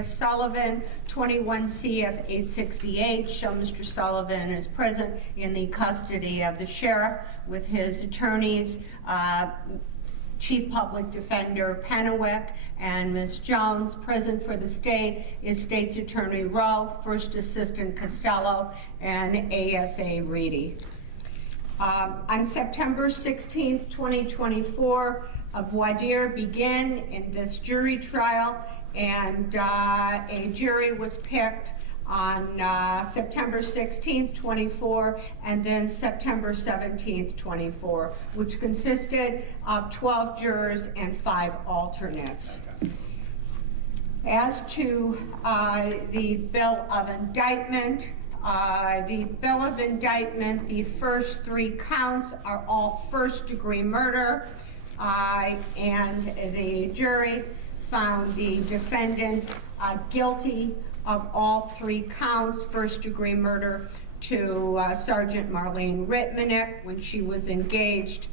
Sullivan, 21 CF 868, show Mr. Sullivan is present in the custody of the sheriff with his attorneys, Chief Public Defender Pennewick, and Ms. Jones. Present for the state is State's Attorney Rowe, First Assistant Costello, and ASA Reedy. On September 16th, 2024, a voir dire began in this jury trial, and a jury was picked on September 16th, 24, and then September 17th, 24, which consisted of 12 jurors and 5 alternates. As to the bill of indictment, the first 3 counts are all first-degree murder, and the jury found the defendant guilty of all 3 counts, first-degree murder to Sergeant Marlene Ritmanick when she was engaged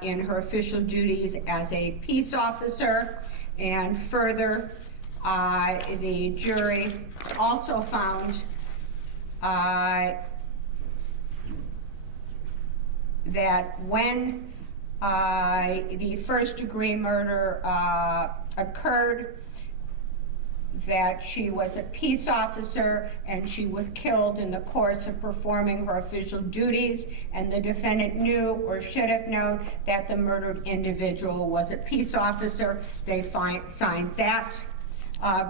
in her official duties as a peace officer. And further, the jury also found that when the first-degree murder occurred, that she was a peace officer and she was killed in the course of performing her official duties, and the defendant knew or should have known that the murdered individual was a peace officer. They signed that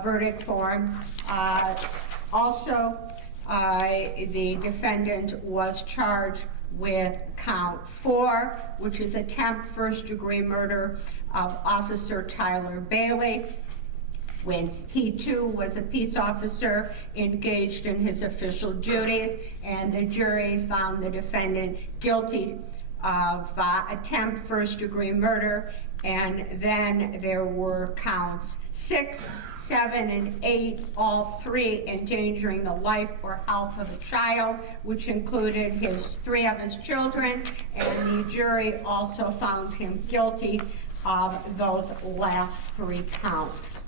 verdict form. Also, the defendant was charged with count 4, which is attempt first-degree murder of Officer Tyler Bailey, when he too was a peace officer engaged in his official duties, and the jury found the defendant guilty of attempt first-degree murder. And then there were counts 6, 7, and 8, all 3 endangering the life or health of a child, which included 3 of his children, and the jury also found him guilty of those last 3 counts.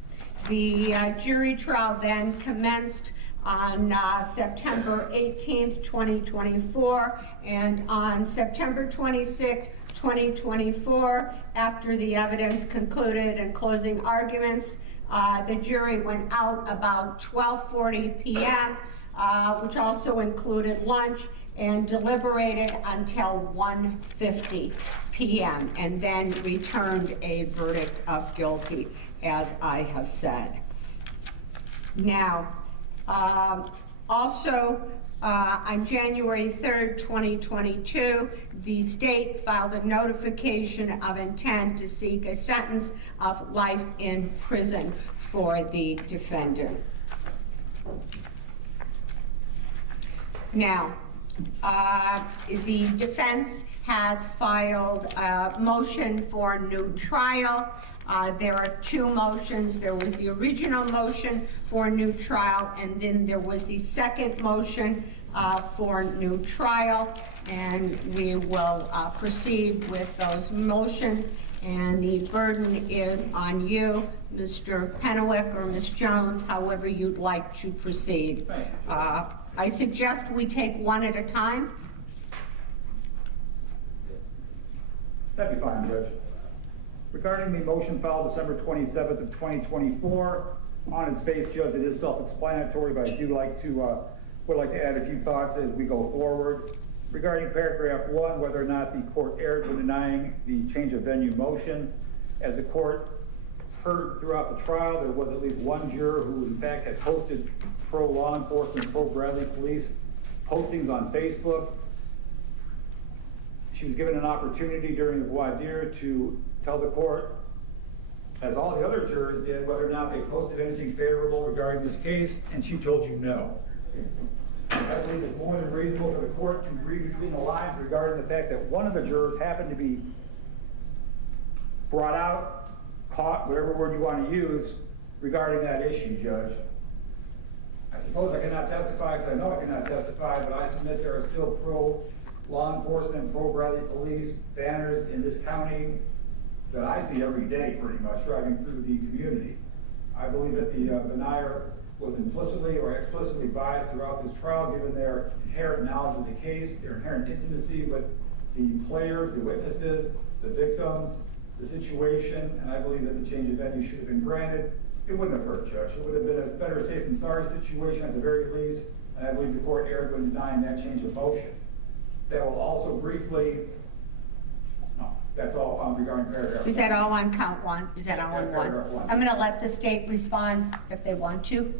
The jury trial then commenced on September 18th, 2024, and on September 26th, 2024, after the evidence concluded and closing arguments, the jury went out about 12:40 p.m., which also included lunch, and deliberated until 1:50 p.m., and then returned a verdict of guilty, as I have said. Now, also, on January 3rd, 2022, the state filed a notification of intent to seek a sentence of life in prison for the defendant. Now, the defense has filed a motion for new trial. There are 2 motions. There was the original motion for new trial, and then there was the second motion for new trial, and we will proceed with those motions, and the burden is on you, Mr. Pennewick or Ms. Jones, however you'd like to proceed. I suggest we take one at a time. That'd be fine, Judge. Regarding the motion filed December 27th of 2024, on its face, Judge, it is self-explanatory, but I would like to add a few thoughts as we go forward. Regarding paragraph 1, whether or not the court erred when denying the change of venue motion, as the court heard throughout the trial, there was at least 1 juror who in fact had posted pro-law enforcement, pro-Bradley police postings on Facebook. She was given an opportunity during the voir dire to tell the court, as all the other jurors did, whether or not they posted anything favorable regarding this case, and she told you no. I believe it's more than reasonable for the court to read between the lines regarding the fact that one of the jurors happened to be brought out, caught, whatever word you want to use, regarding that issue, Judge. I suppose I cannot testify, because I know I cannot testify, but I submit there are still pro-law enforcement, pro-Bradley police banners in this county that I see every day, pretty much, driving through the community. I believe that the denier was implicitly or explicitly biased throughout this trial, given their inherent knowledge of the case, their inherent intimacy with the players, the witnesses, the victims, the situation, and I believe that the change of venue should have been granted. It wouldn't have hurt, Judge. It would have been a better safe and sorry situation at the very least, and I believe the court erred when denying that change of motion. That will also briefly, no, that's all regarding paragraph. Is that all on count one? Is that all on one? Paragraph one. I'm gonna let the state respond if they want to.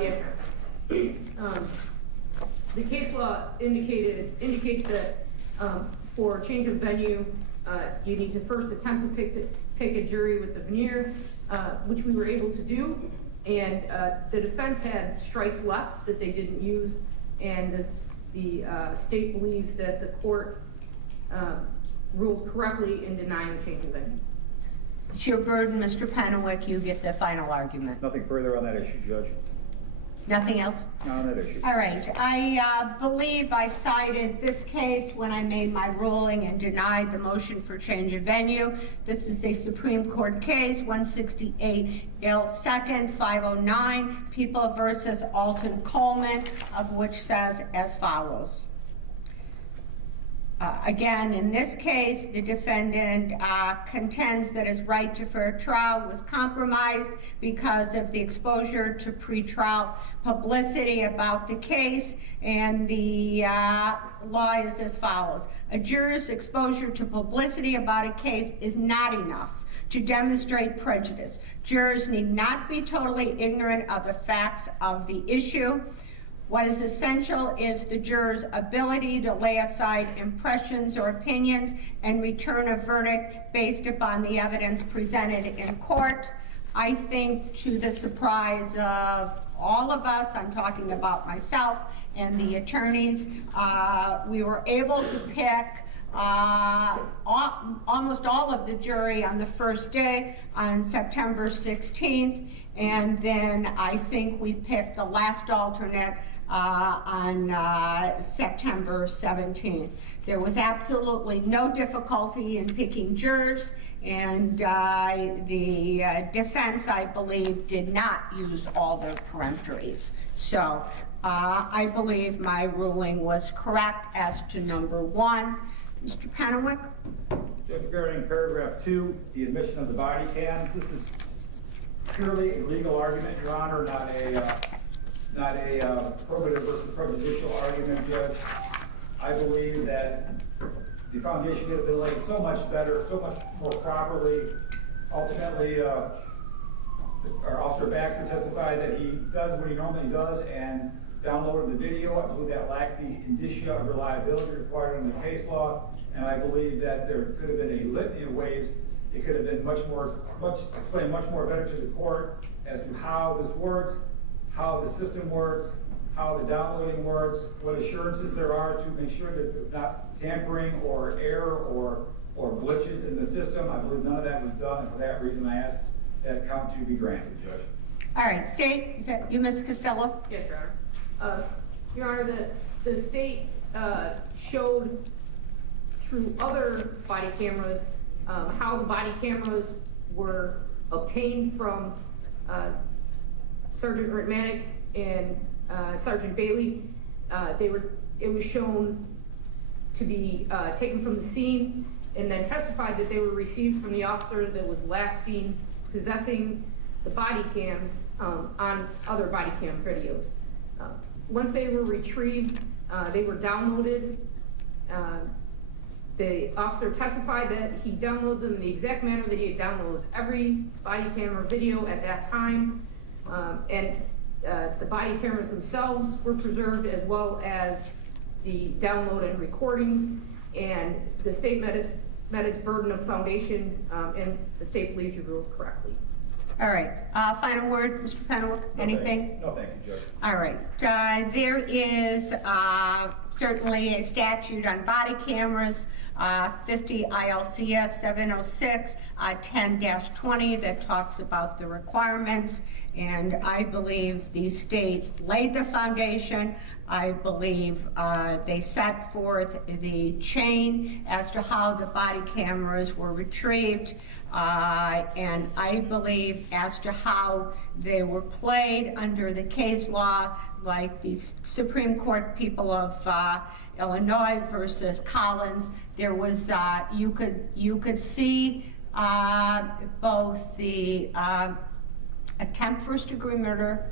Yes, sir. The case law indicates that for change of venue, you need to first attempt to pick a jury with the veneer, which we were able to do. And the defense had strikes left that they didn't use, and the state believes that the court ruled correctly in denying the change of venue. It's your burden, Mr. Pennewick. You get the final argument. Nothing further on that issue, Judge. Nothing else? Not on that issue. All right, I believe I cited this case when I made my ruling and denied the motion for change of venue. This is a Supreme Court case, 168 Ill 2nd, 509, People versus Alton Coleman, of which says as follows. Again, in this case, the defendant contends that his right to fair trial was compromised because of the exposure to pretrial publicity about the case, and the law is as follows. A juror's exposure to publicity about a case is not enough to demonstrate prejudice. Jurors need not be totally ignorant of the facts of the issue. What is essential is the juror's ability to lay aside impressions or opinions and return a verdict based upon the evidence presented in court. I think, to the surprise of all of us, I'm talking about myself and the attorneys, we were able to pick almost all of the jury on the first day on September 16th, and then I think we picked the last alternate on September 17th. There was absolutely no difficulty in picking jurors, and the defense, I believe, did not use all their peremptories. So I believe my ruling was correct as to number one. Mr. Pennewick? Judge, regarding paragraph 2, the admission of the body cams, this is purely a legal argument, Your Honor, not a probative versus prejudicial argument, Judge. I believe that the foundation could have been laid so much better, so much more properly. Ultimately, our Officer Baxter testified that he does what he normally does and downloaded the video. I believe that lacked the indicia of reliability required in the case law, and I believe that there could have been a litany of ways it could have been explained much more better to the court as to how this works, how the system works, how the downloading works, what assurances there are to make sure that there's not tampering or error or glitches in the system. I believe none of that was done, and for that reason I asked that count to be granted, Judge. All right, State, is that you, Ms. Costello? Yes, Your Honor. Your Honor, the state showed through other body cameras how the body cameras were obtained from Sergeant Ritmatic and Sergeant Bailey. It was shown to be taken from the scene and then testified that they were received from the officer that was last seen possessing the body cams on other body cam videos. Once they were retrieved, they were downloaded. The officer testified that he downloaded them in the exact manner that he had downloaded every body camera video at that time. And the body cameras themselves were preserved, as well as the download and recordings. And the state met its burden of foundation, and the state believes you ruled correctly. All right, final word, Mr. Pennewick, anything? No, thank you, Judge. All right, there is certainly a statute on body cameras, 50 ILCS 706 10-20 that talks about the requirements, and I believe the state laid the foundation. I believe they set forth the chain as to how the body cameras were retrieved, and I believe as to how they were played under the case law, like the Supreme Court people of Illinois versus Collins. There was you could see both the attempt first-degree murder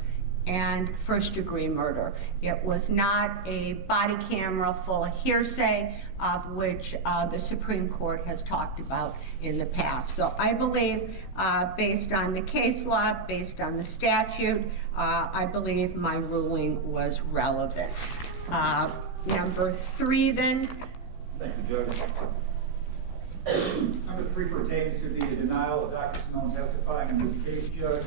and first-degree murder. It was not a body camera full of hearsay, of which the Supreme Court has talked about in the past. So I believe, based on the case law, based on the statute, I believe my ruling was relevant. Number 3 then. Thank you, Judge. Number 3 pertains to the denial of Dr. Simone testifying in this case, Judge.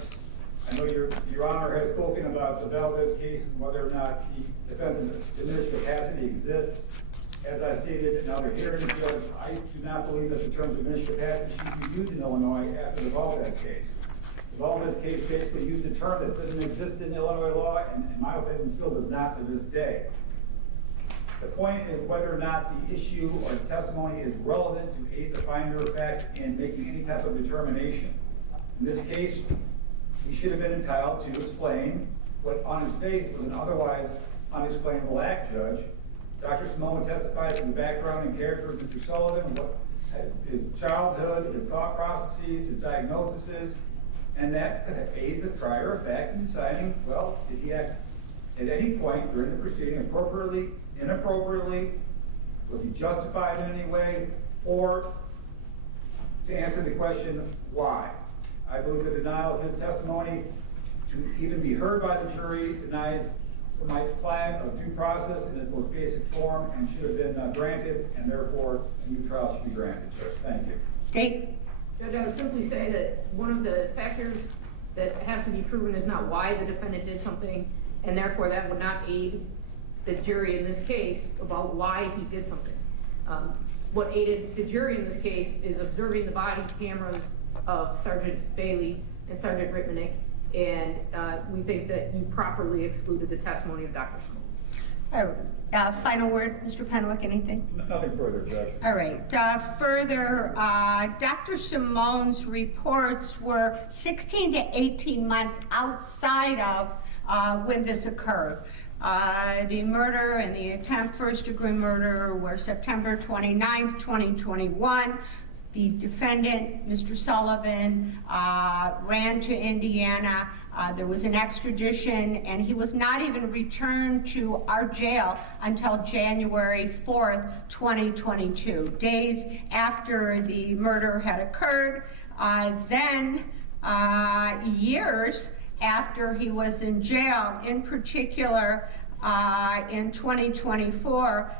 I know your Honor has spoken about the Valdez case and whether or not the defense of diminished capacity exists. As I stated in other hearings, Judge, I do not believe that the term diminished capacity should be used in Illinois after the Valdez case. The Valdez case basically used a term that doesn't exist in Illinois law, and in my opinion still does not to this day. The point is whether or not the issue or the testimony is relevant to aid the finder of fact in making any type of determination. In this case, he should have been entitled to explain what on his face was an otherwise unexplainable act, Judge. Dr. Simone testified to the background and character of Mr. Sullivan, what his childhood, his thought processes, his diagnoses, and that could aid the trier of fact in deciding, well, did he act at any point during the proceeding appropriately, inappropriately, was he justified in any way, or to answer the question, why? I believe the denial of his testimony to even be heard by the jury denies my client of due process in its most basic form and should have been granted, and therefore a new trial should be granted, Judge. Thank you. State. Judge, I would simply say that one of the factors that have to be proven is not why the defendant did something, and therefore that would not aid the jury in this case about why he did something. What aided the jury in this case is observing the body cameras of Sergeant Bailey and Sergeant Rittmanick, and we think that you properly excluded the testimony of Dr. Simone. Final word, Mr. Penwick, anything? Nothing further, Judge. All right. Further, Dr. Simone's reports were 16 to 18 months outside of when this occurred. The murder and the attempt first-degree murder were September 29th, 2021. The defendant, Mr. Sullivan, ran to Indiana. There was an extradition, and he was not even returned to our jail until January 4th, 2022, days after the murder had occurred. Then, years after he was in jail, in particular in 2024,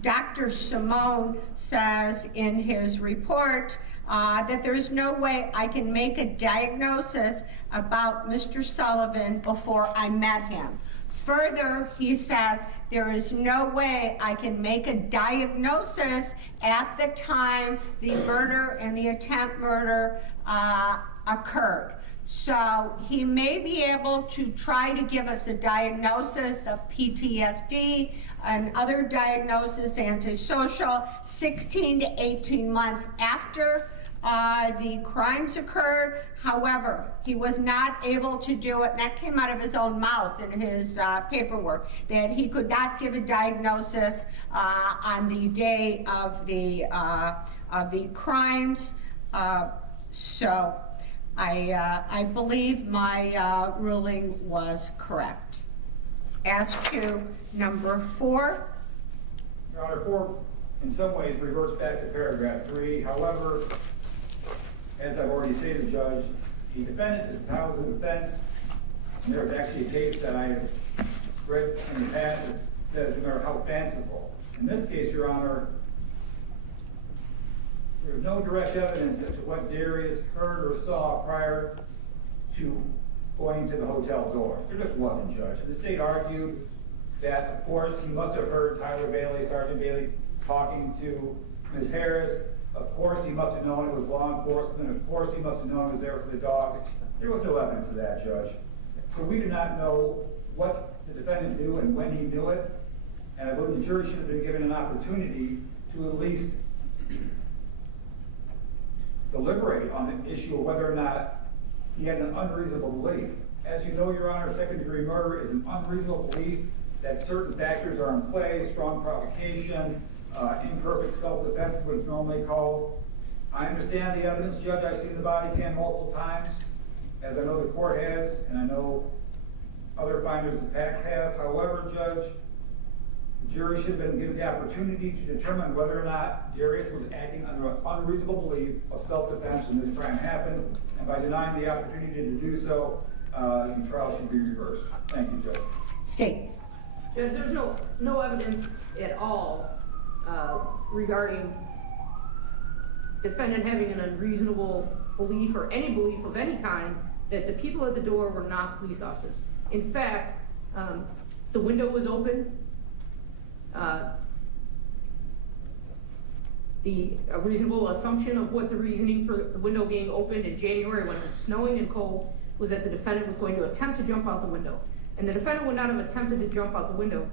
Dr. Simone says in his report that there is no way I can make a diagnosis about Mr. Sullivan before I met him. Further, he says there is no way I can make a diagnosis at the time the murder and the attempt murder occurred. So he may be able to try to give us a diagnosis of PTSD and other diagnosis, antisocial, 16 to 18 months after the crimes occurred. However, he was not able to do it, and that came out of his own mouth in his paperwork, that he could not give a diagnosis on the day of the crimes. So I believe my ruling was correct. As to number 4. Your Honor, 4 in some ways reverts back to paragraph 3. However, as I've already stated, Judge, the defendant is entitled to defense, and there's actually a case that I have read in the past that says no matter how fanciful. In this case, Your Honor, there's no direct evidence as to what Darius heard or saw prior to going to the hotel door. There just wasn't, Judge. The state argued that, of course, he must have heard Tyler Bailey, Sergeant Bailey, talking to Ms. Harris. Of course, he must have known it was law enforcement. Of course, he must have known it was there for the dogs. There was no evidence of that, Judge. So we do not know what the defendant knew and when he knew it. And I believe the jury should have been given an opportunity to at least deliberate on the issue of whether or not he had an unreasonable belief. As you know, Your Honor, second-degree murder is an unreasonable belief that certain factors are in play, strong provocation, imperfect self-defense is what it's normally called. I understand the evidence, Judge. I've seen the body cam multiple times, as I know the court has, and I know other finders of fact have. However, Judge, the jury should have been given the opportunity to determine whether or not Darius was acting under an unreasonable belief of self-defense when this crime happened, and by denying the opportunity to do so, the trial should be reversed. Thank you, Judge. State. Judge, there's no evidence at all regarding defendant having an unreasonable belief or any belief of any kind that the people at the door were not police officers. In fact, the window was open. A reasonable assumption of what the reasoning for the window being opened in January when it was snowing and cold was that the defendant was going to attempt to jump out the window. And the defendant would not have attempted to jump out the window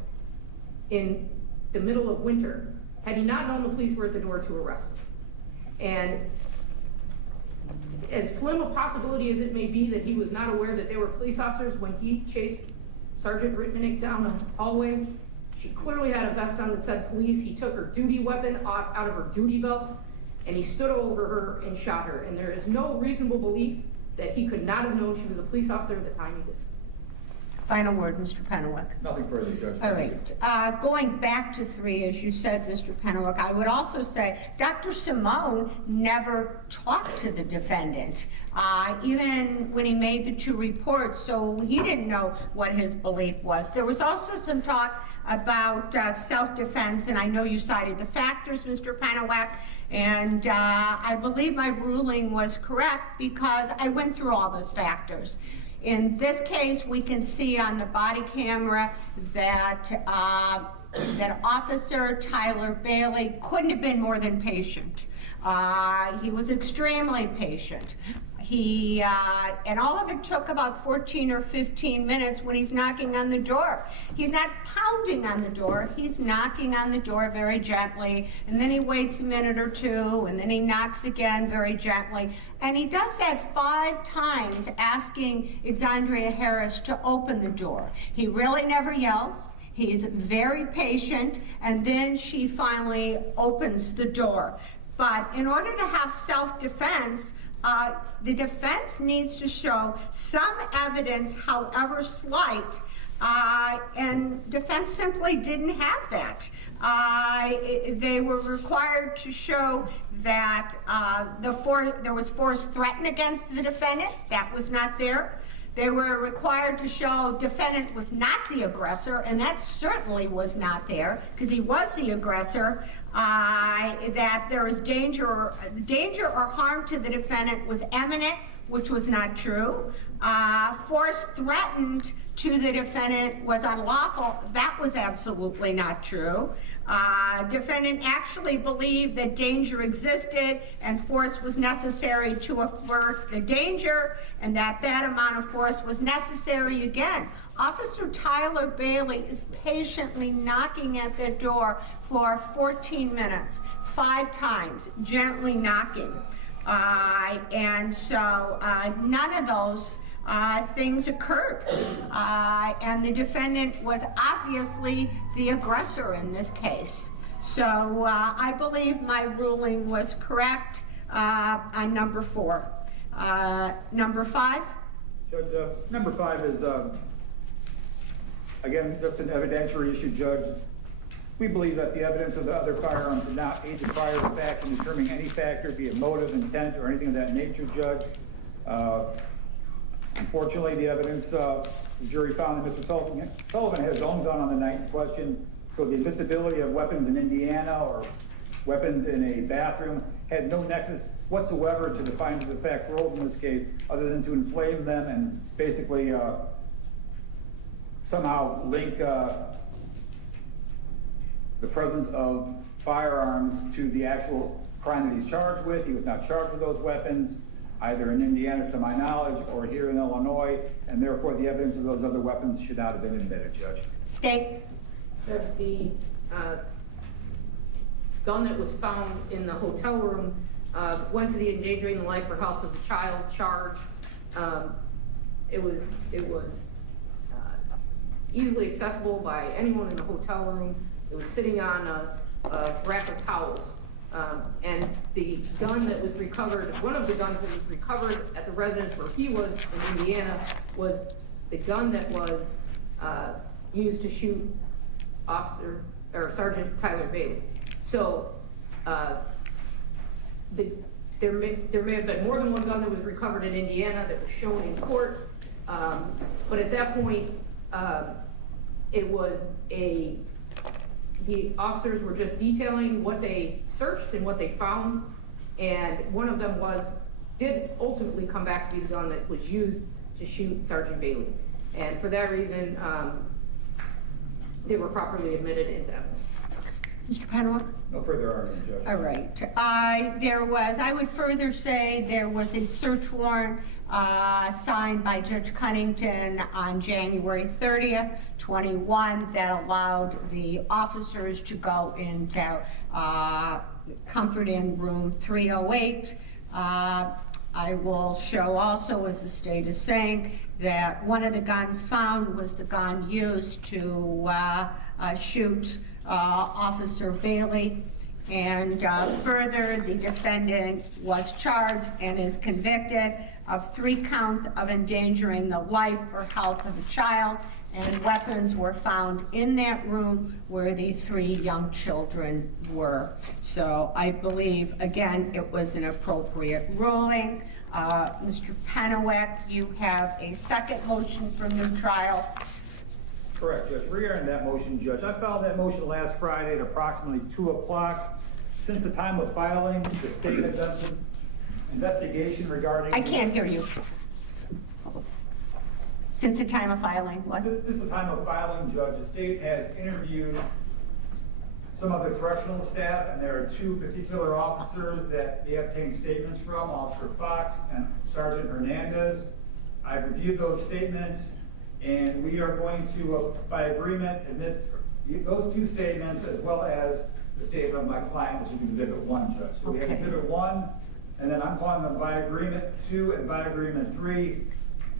in the middle of winter had he not known the police were at the door to arrest him. And as slim a possibility as it may be that he was not aware that they were police officers when he chased Sergeant Ritmanick down the hallway, she clearly had a vest on that said police. He took her duty weapon out of her duty belt and he stood over her and shot her. And there is no reasonable belief that he could not have known she was a police officer at the time he did. Final word, Mr. Pennewick. Nothing further, Judge. All right. Going back to 3, as you said, Mr. Pennewick, I would also say Dr. Simone never talked to the defendant, even when he made the 2 reports, so he didn't know what his belief was. There was also some talk about self-defense, and I know you cited the factors, Mr. Pennewick, and I believe my ruling was correct because I went through all those factors. In this case, we can see on the body camera that that Officer Tyler Bailey couldn't have been more than patient. He was extremely patient. And all of it took about 14 or 15 minutes when he's knocking on the door. He's not pounding on the door, he's knocking on the door very gently, and then he waits a minute or 2, and then he knocks again very gently. And he does that 5 times, asking Exandria Harris to open the door. He really never yells. He's very patient, and then she finally opens the door. But in order to have self-defense, the defense needs to show some evidence, however slight, and defense simply didn't have that. They were required to show that there was force threatened against the defendant. That was not there. They were required to show defendant was not the aggressor, and that certainly was not there, because he was the aggressor. That there was danger or harm to the defendant was imminent, which was not true. Force threatened to the defendant was unlawful. That was absolutely not true. Defendant actually believed that danger existed and force was necessary to avert the danger, and that amount of force was necessary. Again, Officer Tyler Bailey is patiently knocking at the door for 14 minutes, 5 times, gently knocking. And so none of those things occurred. And the defendant was obviously the aggressor in this case. So I believe my ruling was correct on number 4. Number 5? Judge, number 5 is, again, just an evidentiary issue, Judge. We believe that the evidence of the other firearms did not aid the prior fact in determining any factor, be it motive, intent, or anything of that nature, Judge. Unfortunately, the evidence, the jury found that Mr. Sullivan had his own gun on the night in question, so the admissibility of weapons in Indiana or weapons in a bathroom had no nexus whatsoever to the findings of facts ruled in this case, other than to inflame them and basically somehow link the presence of firearms to the actual crime that he's charged with. He was not charged with those weapons, either in Indiana to my knowledge or here in Illinois, and therefore the evidence of those other weapons should not have been admitted, Judge. State. There's the gun that was found in the hotel room, went to the endangering the life or health of the child charge. It was easily accessible by anyone in the hotel room. It was sitting on a rack of towels. And the gun that was recovered, one of the guns that was recovered at the residence where he was in Indiana, was the gun that was used to shoot Sergeant Tyler Bailey. So there may have been more than one gun that was recovered in Indiana that was shown in court, but at that point, it was the officers were just detailing what they searched and what they found, and one of them did ultimately come back to be the gun that was used to shoot Sergeant Bailey. And for that reason, they were properly admitted into evidence. Mr. Penwick? No further argument, Judge. All right. I would further say there was a search warrant signed by Judge Cunnington on January 30th, 21, that allowed the officers to go into Comfort Inn room 308. I will show also, as the state is saying, that one of the guns found was the gun used to shoot Officer Bailey. And further, the defendant was charged and is convicted of 3 counts of endangering the life or health of a child, and weapons were found in that room where the 3 young children were. So I believe, again, it was an appropriate ruling. Mr. Penwick, you have a second motion for new trial. Correct, Judge. Regarding that motion, Judge, I filed that motion last Friday at approximately 2 o'clock. Since the time of filing, the state has done some investigation regarding... I can't hear you. Since the time of filing, what? Since the time of filing, Judge, the state has interviewed some of the correctional staff, and there are 2 particular officers that they obtained statements from, Officer Fox and Sergeant Hernandez. I've reviewed those statements, and we are going to, by agreement, admit those 2 statements as well as the statement of my client, which is Exhibit 1, Judge. So we have Okay. Exhibit 1, and then I'm calling them by agreement 2 and by agreement 3.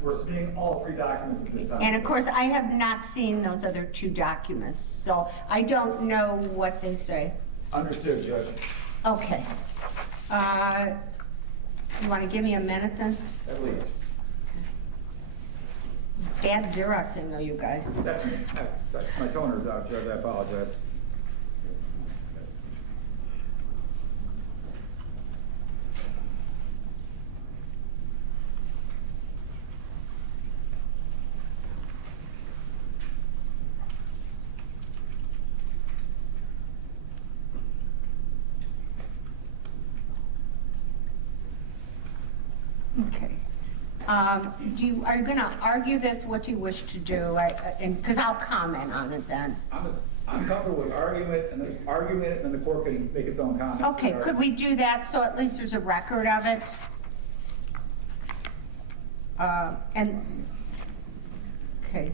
We're submitting all 3 documents at this time. And of course, I have not seen those other 2 documents, so I don't know what they say. Understood, Judge. Okay. You want to give me a minute then? At least. Bad Xeroxing though, you guys. That's me. My toner's out, Judge. I apologize. Okay. Are you going to argue this? What do you wish to do? Because I'll comment on it then. I'm comfortable with argument, and then the court can make its own comments. Okay, could we do that so at least there's a record of it? Okay.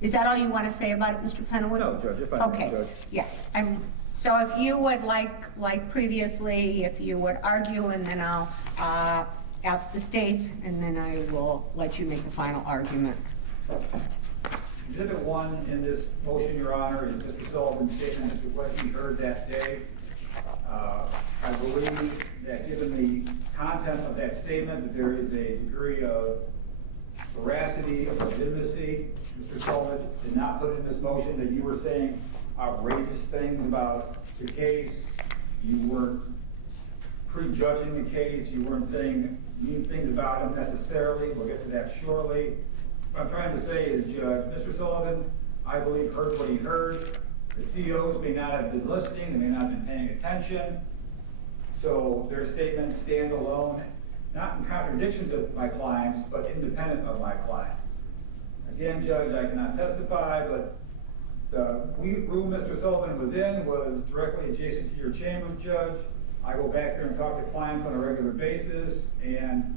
Is that all you want to say about it, Mr. Penwood? No, Judge, if I may, Okay, Judge. yeah. So if you would, like previously, if you would argue, and then I'll ask the state, and then I will let you make the final argument. Exhibit 1 in this motion, Your Honor, is Mr. Sullivan's statement as to what he heard that day. I believe that given the content of that statement, that there is a degree of veracity, of legitimacy. Mr. Sullivan did not put in this motion that you were saying outrageous things about the case. You weren't prejudging the case. You weren't saying mean things about him necessarily. We'll get to that shortly. What I'm trying to say is, Judge, Mr. Sullivan, I believe, heard what he heard. The COs may not have been listening, they may not have been paying attention. So their statements stand alone, not in contradiction to my clients, but independent of my client. Again, Judge, I cannot testify, but The room Mr. Sullivan was in was directly adjacent to your chambers, Judge. I go back there and talk to clients on a regular basis, and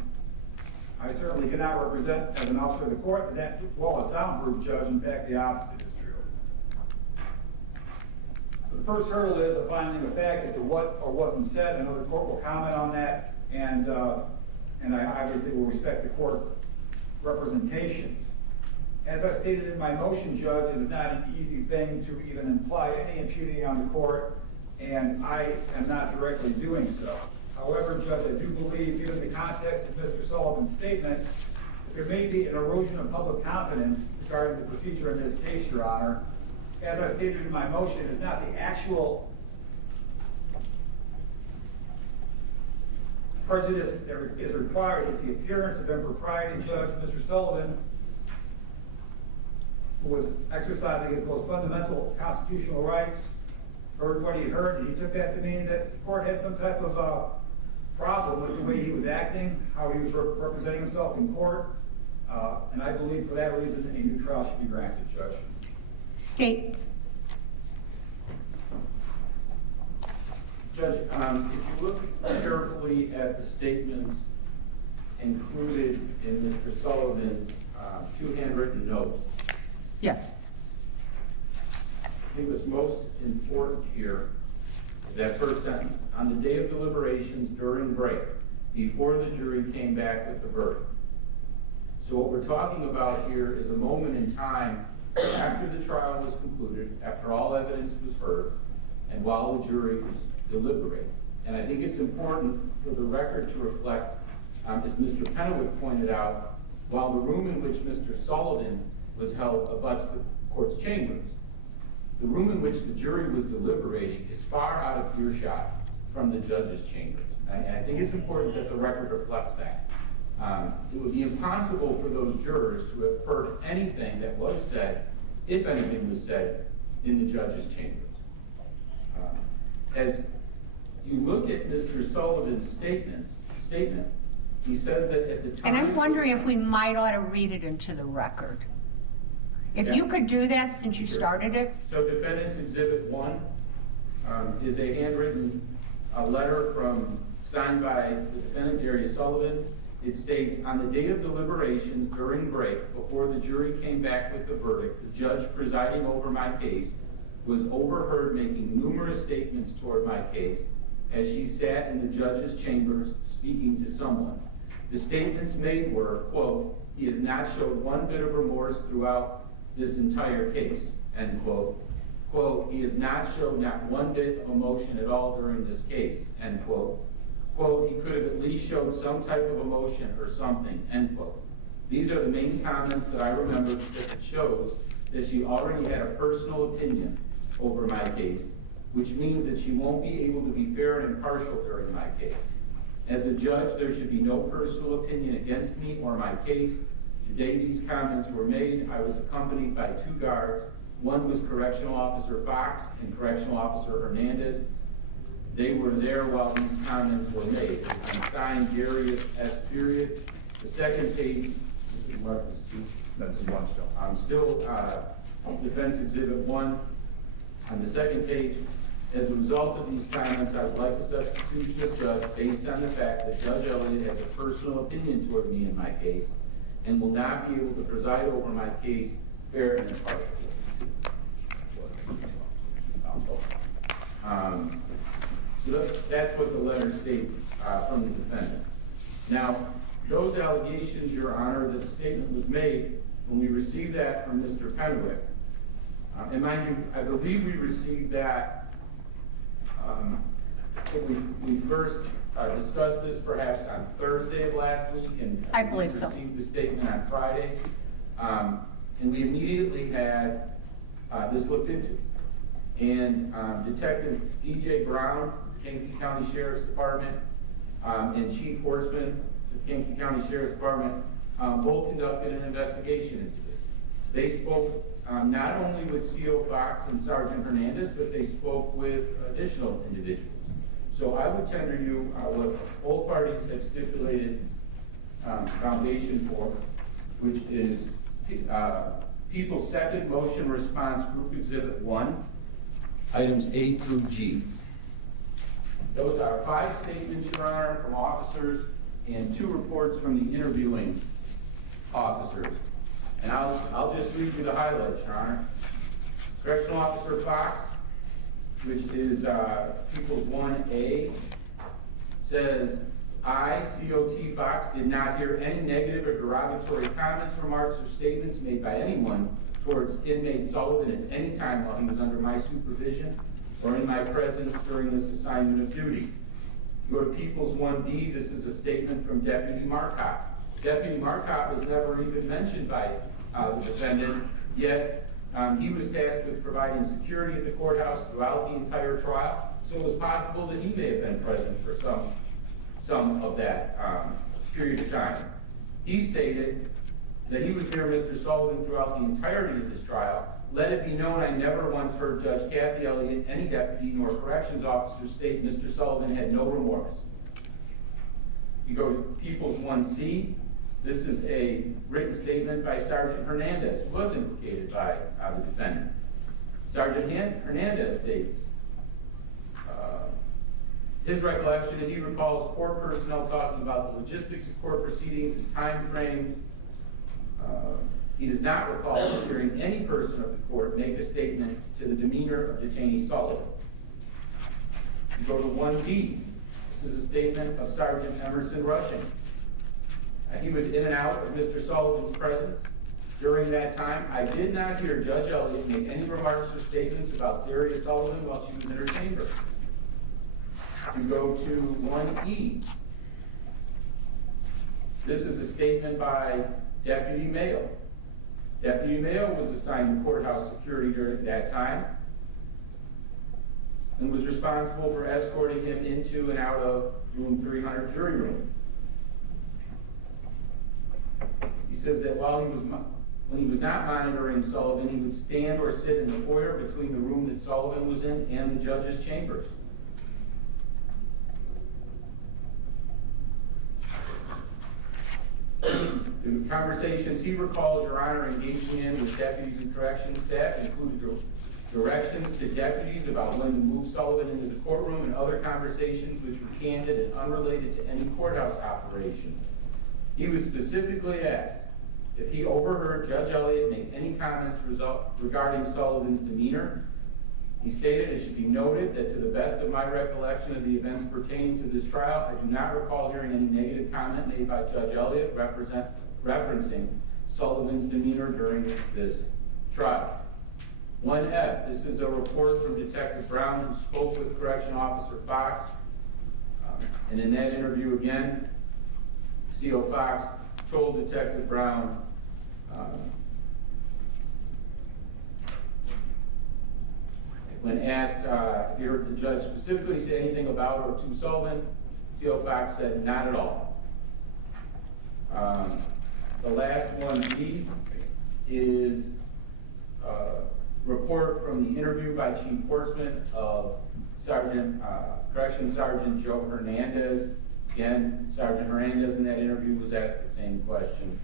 I certainly cannot represent as an officer of the court that wall is soundproof, Judge. In fact, the opposite is true. So the first hurdle is a finding of fact as to what or wasn't said. I know the court will comment on that, and I obviously will respect the court's representations. As I stated in my motion, Judge, it is not an easy thing to even imply any impunity on the court, and I am not directly doing so. However, Judge, I do believe, given the context of Mr. Sullivan's statement, there may be an erosion of public confidence regarding the procedure in this case, Your Honor. As I stated in my motion, it's not the actual prejudice that is required, it's the appearance of impropriety, Judge. Mr. Sullivan, who was exercising his most fundamental constitutional rights, heard what he heard, and he took that to mean that the court had some type of problem with the way he was acting, how he was representing himself in court, and I believe for that reason a new trial should be granted, Judge. State. Judge, if you look carefully at the statements included in Mr. Sullivan's two handwritten notes, Yes. I think what's most important here is that first sentence. On the day of deliberations during break, before the jury came back with the verdict. So what we're talking about here is a moment in time after the trial was concluded, after all evidence was heard, and while the jury was deliberating. And I think it's important for the record to reflect, as Mr. Pennewick pointed out, while the room in which Mr. Sullivan was held abuts the court's chambers, the room in which the jury was deliberating is far out of earshot from the judge's chambers. And I think it's important that the record reflects that. It would be impossible for those jurors to have heard anything that was said, if anything was said, in the judge's chambers. As you look at Mr. Sullivan's statement, he says that at the time... And I'm wondering if we might ought to read it into the record. If you could do that since you started it. So Defendant's Exhibit 1 is a handwritten letter signed by the defendant, Darius Sullivan. It states, on the day of deliberations during break, before the jury came back with the verdict, the judge presiding over my case was overheard making numerous statements toward my case as she sat in the judge's chambers speaking to someone. The statements made were, quote, he has not showed one bit of remorse throughout this entire case, end quote. Quote, he has not showed not one bit of emotion at all during this case, end quote. Quote, he could have at least showed some type of emotion or something, end quote. These are the main comments that I remember that shows that she already had a personal opinion over my case, which means that she won't be able to be fair and impartial during my case. As a judge, there should be no personal opinion against me or my case. Today these comments were made. I was accompanied by two guards. One was Correctional Officer Fox and Correctional Officer Hernandez. They were there while these comments were made. I'm signed Darius S. Period. The second page, That's the one still. I'm still Defense Exhibit 1. On the second page, as a result of these comments, I would like a substitution of judge based on the fact that Judge Elliott has a personal opinion toward me in my case and will not be able to preside over my case fair and impartial. So that's what the letter states from the defendant. Now, those allegations, Your Honor, that a statement was made when we received that from Mr. Pennewick, and mind you, I believe we received that, we first discussed this perhaps on Thursday of last week, and I believe so. We received the statement on Friday, and we immediately had this looked into. And Detective DJ Brown, Kankakee County Sheriff's Department, and Chief Horseman, the Kankakee County Sheriff's Department, both conducted an investigation into this. They spoke not only with CO Fox and Sergeant Hernandez, but they spoke with additional individuals. So I would tender you what both parties have stipulated foundation for, which is People's Second Motion Response Group Exhibit 1, items A through G. Those are 5 statements, Your Honor, from officers and 2 reports from the interviewing officers. And I'll just read you the highlights, Your Honor. Correctional Officer Fox, which is People's 1A, says, I, COT Fox, did not hear any negative or derogatory comments, remarks, or statements made by anyone towards inmate Sullivan at any time while he was under my supervision or in my presence during this assignment of duty. Go to People's 1B, this is a statement from Deputy Marcotte. Deputy Marcotte was never even mentioned by the defendant, yet he was tasked with providing security at the courthouse throughout the entire trial, so it was possible that he may have been present for some of that period of time. He stated that he was near Mr. Sullivan throughout the entirety of this trial. Let it be known I never once heard Judge Kathy Elliott, any deputy nor corrections officer state Mr. Sullivan had no remorse. You go to People's 1C. This is a written statement by Sergeant Hernandez, who was implicated by the defendant. Sergeant Hernandez states, his recollection that he recalls court personnel talking about the logistics of court proceedings and time frames. He does not recall hearing any person of the court make a statement to the demeanor of detainee Sullivan. You go to 1B. This is a statement of Sergeant Emerson Rushing. He was in and out of Mr. Sullivan's presence. During that time, I did not hear Judge Elliott make any remarks or statements about Darius Sullivan while she was in her chamber. You go to 1E. This is a statement by Deputy Mayo. Deputy Mayo was assigned to courthouse security during that time and was responsible for escorting him into and out of room 300 jury room. He says that when he was not monitoring Sullivan, he would stand or sit in the foyer between the room that Sullivan was in and the judge's chambers. The conversations he recalls, Your Honor, engaging in with deputies and corrections staff included directions to deputies about when to move Sullivan into the courtroom and other conversations which were candid and unrelated to any courthouse operation. He was specifically asked if he overheard Judge Elliott make any comments regarding Sullivan's demeanor. He stated, it should be noted that to the best of my recollection of the events pertaining to this trial, I do not recall hearing any negative comment made by Judge Elliott referencing Sullivan's demeanor during this trial. 1F, this is a report from Detective Brown, who spoke with Correction Officer Fox. And in that interview again, CO Fox told Detective Brown when asked if he heard the judge specifically say anything about or to Sullivan, CO Fox said, not at all. The last one, B, is a report from the interview by Chief Horstman of Corrections Sergeant Joe Hernandez. Again, Sergeant Hernandez in that interview was asked the same question.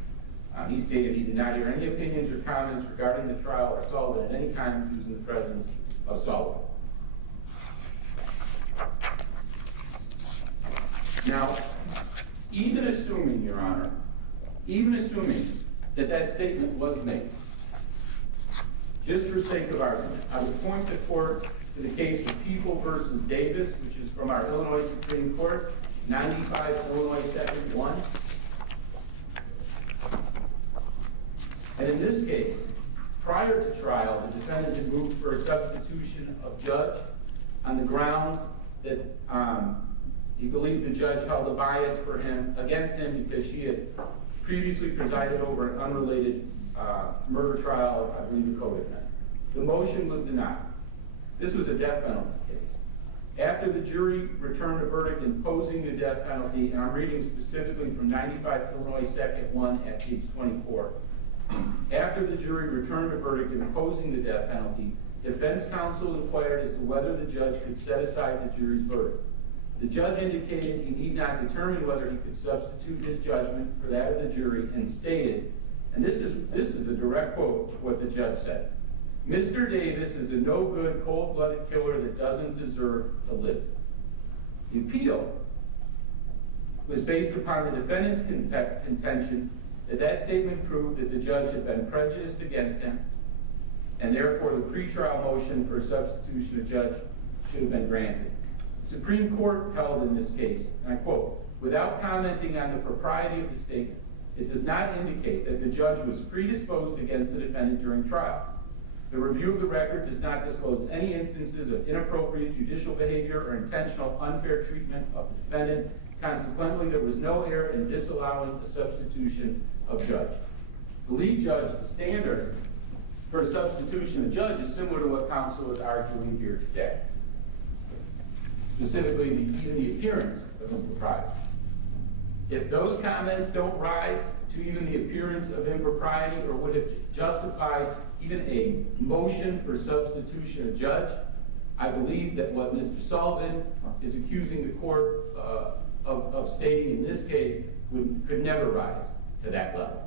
He stated he did not hear any opinions or comments regarding the trial or Sullivan at any time he was in the presence of Sullivan. Now, even assuming, Your Honor, even assuming that that statement was made, just for sake of argument, I would point the court to the case of People versus Davis, which is from our Illinois Supreme Court, 95 Illinois 2nd 1. And in this case, prior to trial, the defendant had moved for a substitution of judge on the grounds that he believed the judge held a bias against him because she had previously presided over an unrelated murder trial, I believe, the co-defendant. The motion was denied. This was a death penalty case. After the jury returned a verdict imposing the death penalty, and I'm reading specifically from 95 Illinois 2nd 1 at page 24. After the jury returned a verdict imposing the death penalty, defense counsel inquired as to whether the judge could set aside the jury's verdict. The judge indicated he need not determine whether he could substitute his judgment for that of the jury and stated And this is a direct quote of what the judge said. Mr. Davis is a no-good, cold-blooded killer that doesn't deserve to live. The appeal was based upon the defendant's contention that that statement proved that the judge had been prejudiced against him, and therefore the pretrial motion for substitution of judge should have been granted. The Supreme Court held in this case, and I quote, "Without commenting on the propriety of the statement, it does not indicate that the judge was predisposed against the defendant during trial. The review of the record does not disclose any instances of inappropriate judicial behavior or intentional unfair treatment of the defendant. Consequently, there was no error in disallowing the substitution of judge." The lead judge, the standard for a substitution of judge is similar to what counsel is arguing here today. Specifically, even the appearance of impropriety. If those comments don't rise to even the appearance of impropriety or would have justified even a motion for substitution of judge, I believe that what Mr. Sullivan is accusing the court of stating in this case could never rise to that level.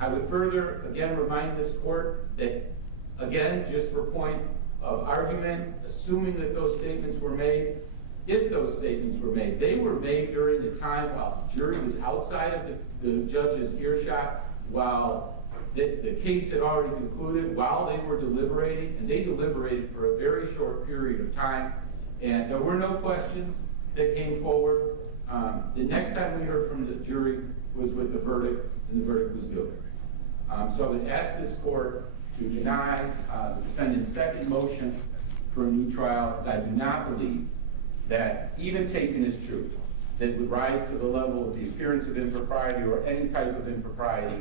I would further, again, remind this court that, again, just for point of argument, assuming that those statements were made, if those statements were made, they were made during the time while the jury was outside of the judge's earshot, while the case had already concluded, while they were deliberating, and they deliberated for a very short period of time, and there were no questions that came forward. The next time we heard from the jury was with the verdict, and the verdict was guilty. So I would ask this court to deny the defendant's second motion for a new trial, as I do not believe that, even taken as true, that would rise to the level of the appearance of impropriety or any type of impropriety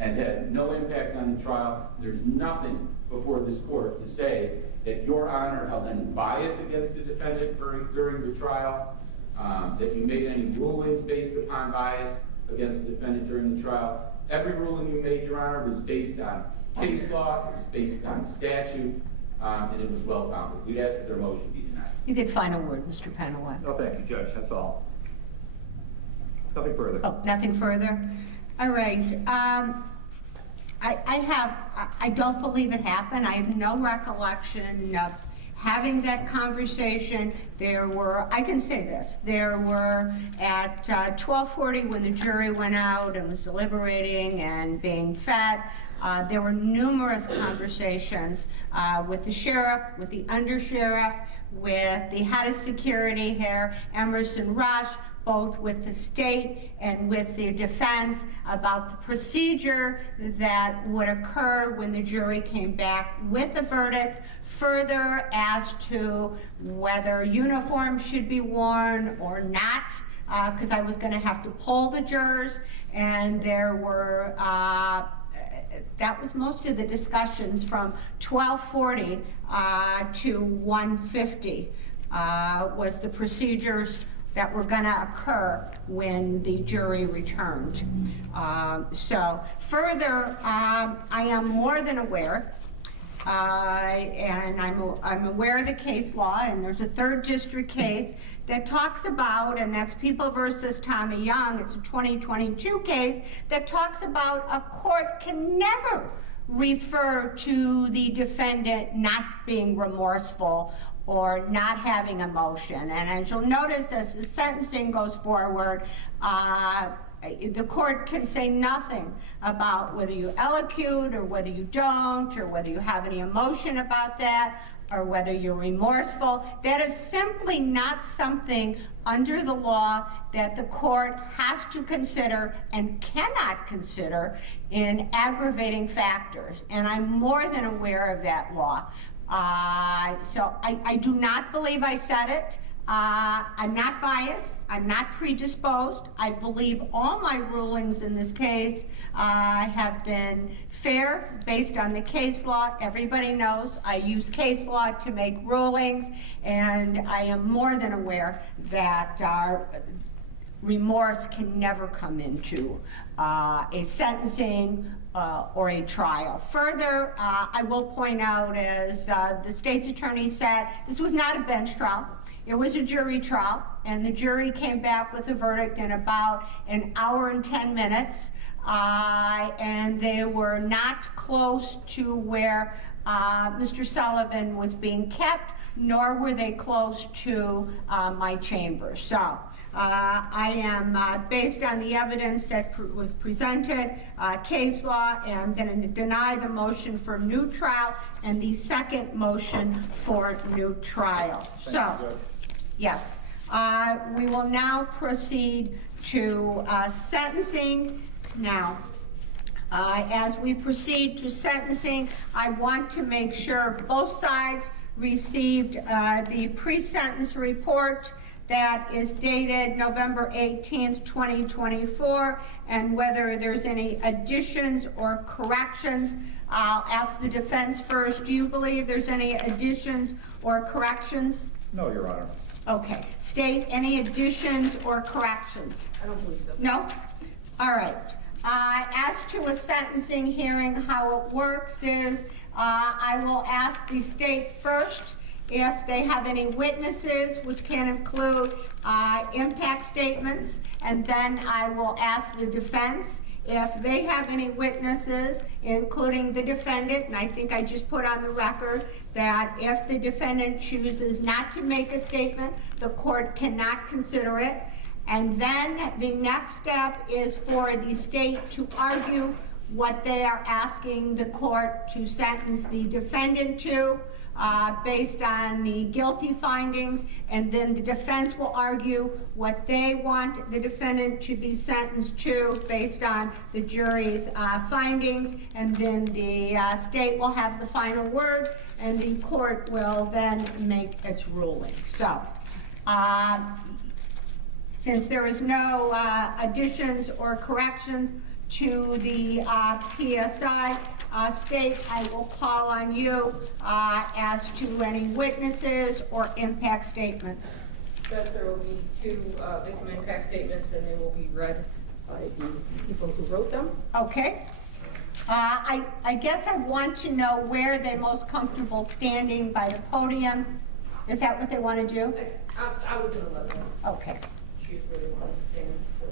and had no impact on the trial. There's nothing before this court to say that Your Honor held any bias against the defendant during the trial, that you made any rulings based upon bias against the defendant during the trial. Every ruling you made, Your Honor, was based on case law, it was based on statute, and it was well-founded. We ask that their motion be denied. You get final word, Mr. Penaway. Oh, thank you, Judge, that's all. Nothing further. Oh, nothing further? All right. I don't believe it happened. I have no recollection of having that conversation. I can say this, there were at 12:40 when the jury went out and was deliberating and being fed, there were numerous conversations with the sheriff, with the undersheriff, with the head of security here, Emerson Rush, both with the state and with the defense about the procedure that would occur when the jury came back with a verdict, further as to whether uniforms should be worn or not, because I was going to have to poll the jurors, and there were that was most of the discussions from 12:40 to 1:50 was the procedures that were going to occur when the jury returned. So further, I am more than aware, and I'm aware of the case law, and there's a 3rd district case that talks about, and that's People versus Tommy Young, it's a 2022 case, that talks about a court can never refer to the defendant not being remorseful or not having emotion. And as you'll notice, as the sentencing goes forward, the court can say nothing about whether you elocute or whether you don't, or whether you have any emotion about that, or whether you're remorseful. That is simply not something under the law that the court has to consider and cannot consider in aggravating factors. And I'm more than aware of that law. So I do not believe I said it. I'm not biased. I'm not predisposed. I believe all my rulings in this case have been fair based on the case law. Everybody knows I use case law to make rulings, and I am more than aware that remorse can never come into a sentencing or a trial. Further, I will point out, as the state's attorney said, this was not a bench trial. It was a jury trial, and the jury came back with a verdict in about an hour and 10 minutes. and they were not close to where Mr. Sullivan was being kept, nor were they close to my chamber. So I am, based on the evidence that was presented, case law, am going to deny the motion for new trial and the second motion for new trial. Thank you, Judge. Yes. We will now proceed to sentencing. Now, as we proceed to sentencing, I want to make sure both sides received the pre-sentence report that is dated November 18th, 2024, and whether there's any additions or corrections. I'll ask the defense first. Do you believe there's any additions or corrections? No, Your Honor. Okay. State, any additions or corrections? I don't believe so. No? All right. As to a sentencing hearing, how it works is I will ask the state first if they have any witnesses, which can include impact statements, and then I will ask the defense if they have any witnesses, including the defendant, and I think I just put on the record that if the defendant chooses not to make a statement, the court cannot consider it. And then the next step is for the state to argue what they are asking the court to sentence the defendant to, based on the guilty findings, and then the defense will argue what they want the defendant to be sentenced to based on the jury's findings, and then the state will have the final word, and the court will then make its ruling. So, since there is no additions or corrections to the PSI, state, I will call on you as to any witnesses or impact statements. Judge, there will be two victim impact statements, and they will be read by the people who wrote them. Okay? I guess I want to know where they're most comfortable standing by the podium. Is that what they want to do? I was gonna let them Okay. choose where they want to stand, so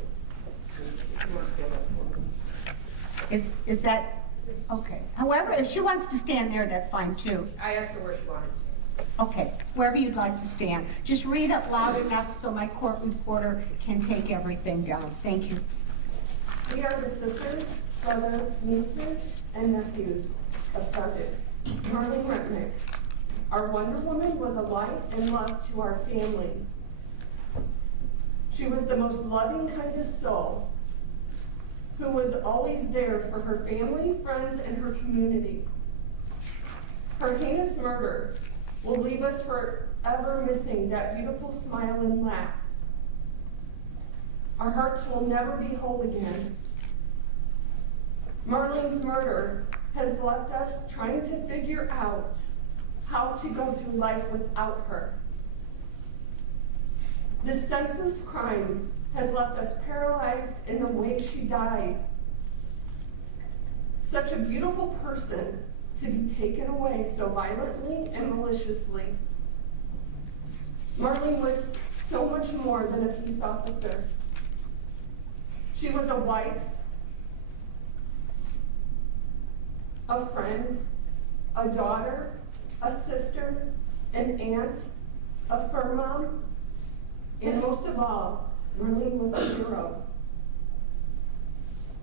if you want to stand up for me. Is that, okay. However, if she wants to stand there, that's fine too. I asked her where she wanted to stand. Okay, wherever you'd like to stand. Just read it loud enough so my court reporter can take everything down. Thank you. We are the sisters, brothers, nieces, and nephews of Sergeant Marlene Retnick. Our Wonder Woman was a light and love to our family. She was the most loving, kindest soul who was always there for her family, friends, and her community. Her heinous murder will leave us forever missing that beautiful smile and laugh. Our hearts will never be whole again. Marlene's murder has left us trying to figure out how to go through life without her. This senseless crime has left us paralyzed in the way she died. Such a beautiful person to be taken away so violently and maliciously. Marlene was so much more than a peace officer. She was a wife, a friend, a daughter, a sister, an aunt, a fur mom, and most of all, Marlene was a hero.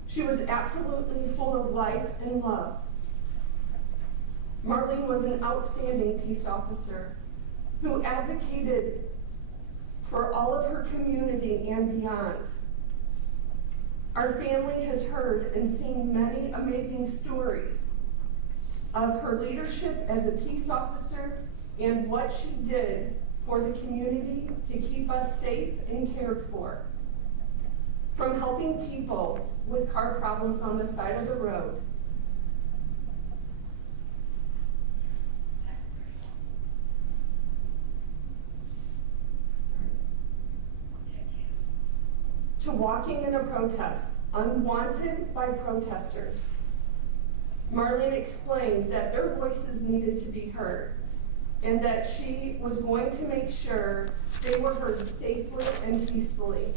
She was absolutely full of life and love. Marlene was an outstanding peace officer who advocated for all of her community and beyond. Our family has heard and seen many amazing stories of her leadership as a peace officer and what she did for the community to keep us safe and cared for. From helping people with car problems on the side of the road, to walking in a protest, unwanted by protesters. Marlene explained that their voices needed to be heard and that she was going to make sure they were heard safely and peacefully.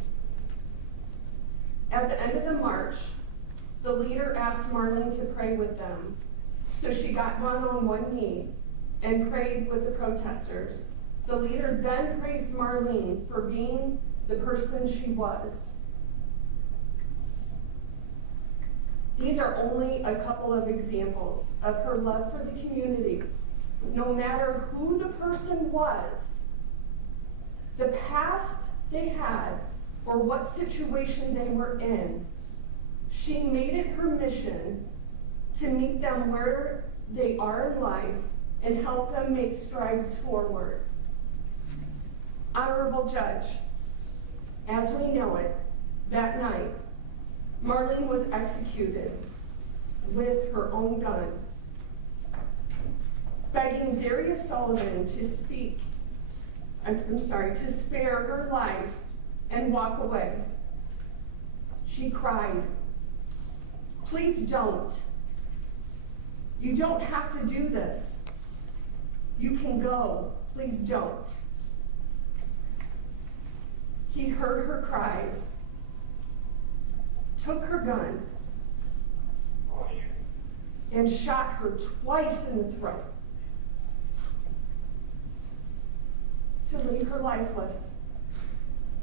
At the end of the march, the leader asked Marlene to pray with them. So she got down on one knee and prayed with the protesters. The leader then praised Marlene for being the person she was. These are only a couple of examples of her love for the community. No matter who the person was, the past they had, or what situation they were in, she made it her mission to meet them where they are in life and help them make strides forward. Honorable Judge, as we know it, that night, Marlene was executed with her own gun, begging Darius Sullivan to to spare her life and walk away. She cried, "Please don't. You don't have to do this. You can go. Please don't." He heard her cries, took her gun, and shot her twice in the throat to leave her lifeless.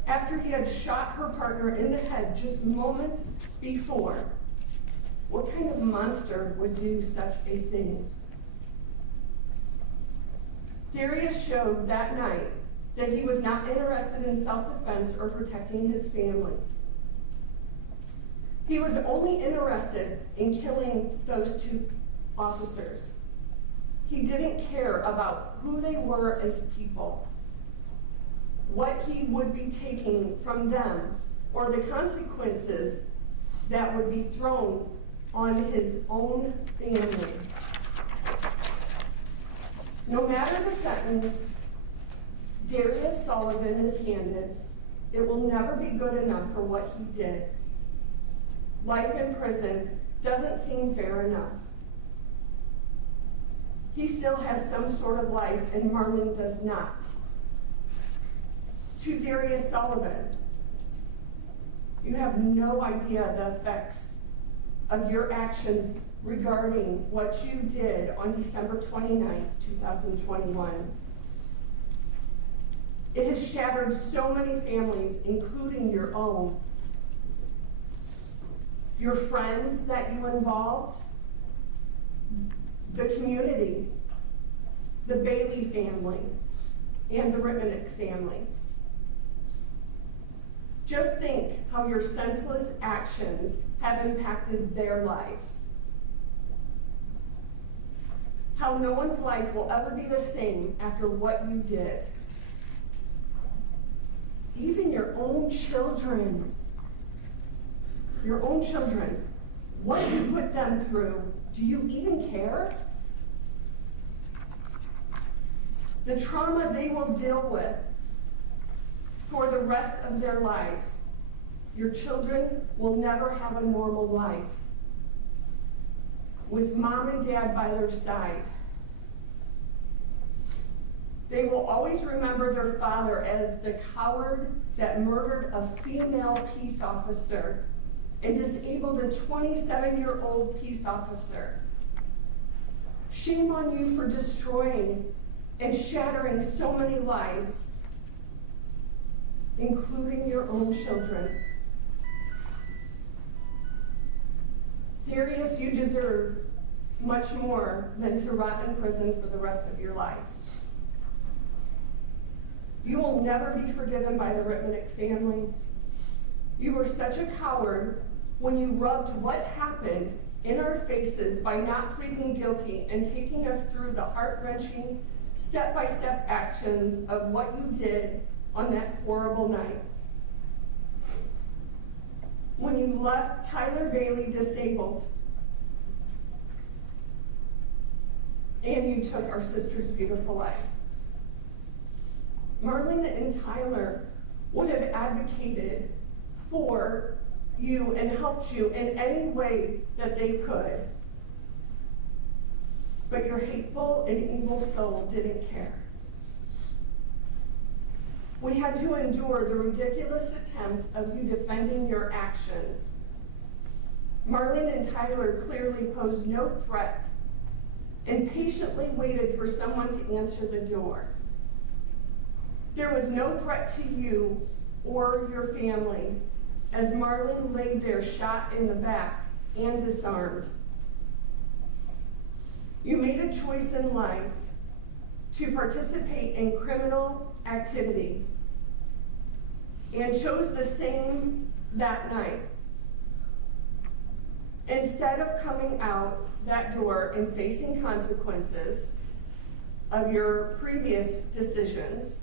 After he had shot her partner in the head just moments before, what kind of monster would do such a thing? Darius showed that night that he was not interested in self-defense or protecting his family. He was only interested in killing those two officers. He didn't care about who they were as people, what he would be taking from them, or the consequences that would be thrown on his own family. No matter the sentence Darius Sullivan is handed, it will never be good enough for what he did. Life in prison doesn't seem fair enough. He still has some sort of life, and Marlene does not. To Darius Sullivan, you have no idea the effects of your actions regarding what you did on December 29th, 2021. It has shattered so many families, including your own. Your friends that you involved, the community, the Bailey family, and the Rittmanick family. Just think how your senseless actions have impacted their lives. How no one's life will ever be the same after what you did. Even your own children. Your own children. What you put them through, do you even care? The trauma they will deal with for the rest of their lives. Your children will never have a normal life with mom and dad by their side. They will always remember their father as the coward that murdered a female peace officer and disabled a 27-year-old peace officer. Shame on you for destroying and shattering so many lives, including your own children. Darius, you deserve much more than to rot in prison for the rest of your life. You will never be forgiven by the Rittmanick family. You were such a coward when you rubbed what happened in our faces by not pleading guilty and taking us through the heart-wrenching, step-by-step actions of what you did on that horrible night. When you left Tyler Bailey disabled, and you took our sister's beautiful life. Marlene and Tyler would have advocated for you and helped you in any way that they could. But your hateful and evil soul didn't care. We had to endure the ridiculous attempt of you defending your actions. Marlene and Tyler clearly posed no threat and patiently waited for someone to answer the door. There was no threat to you or your family as Marlene laid there shot in the back and disarmed. You made a choice in life to participate in criminal activity and chose the same that night. Instead of coming out that door and facing consequences of your previous decisions,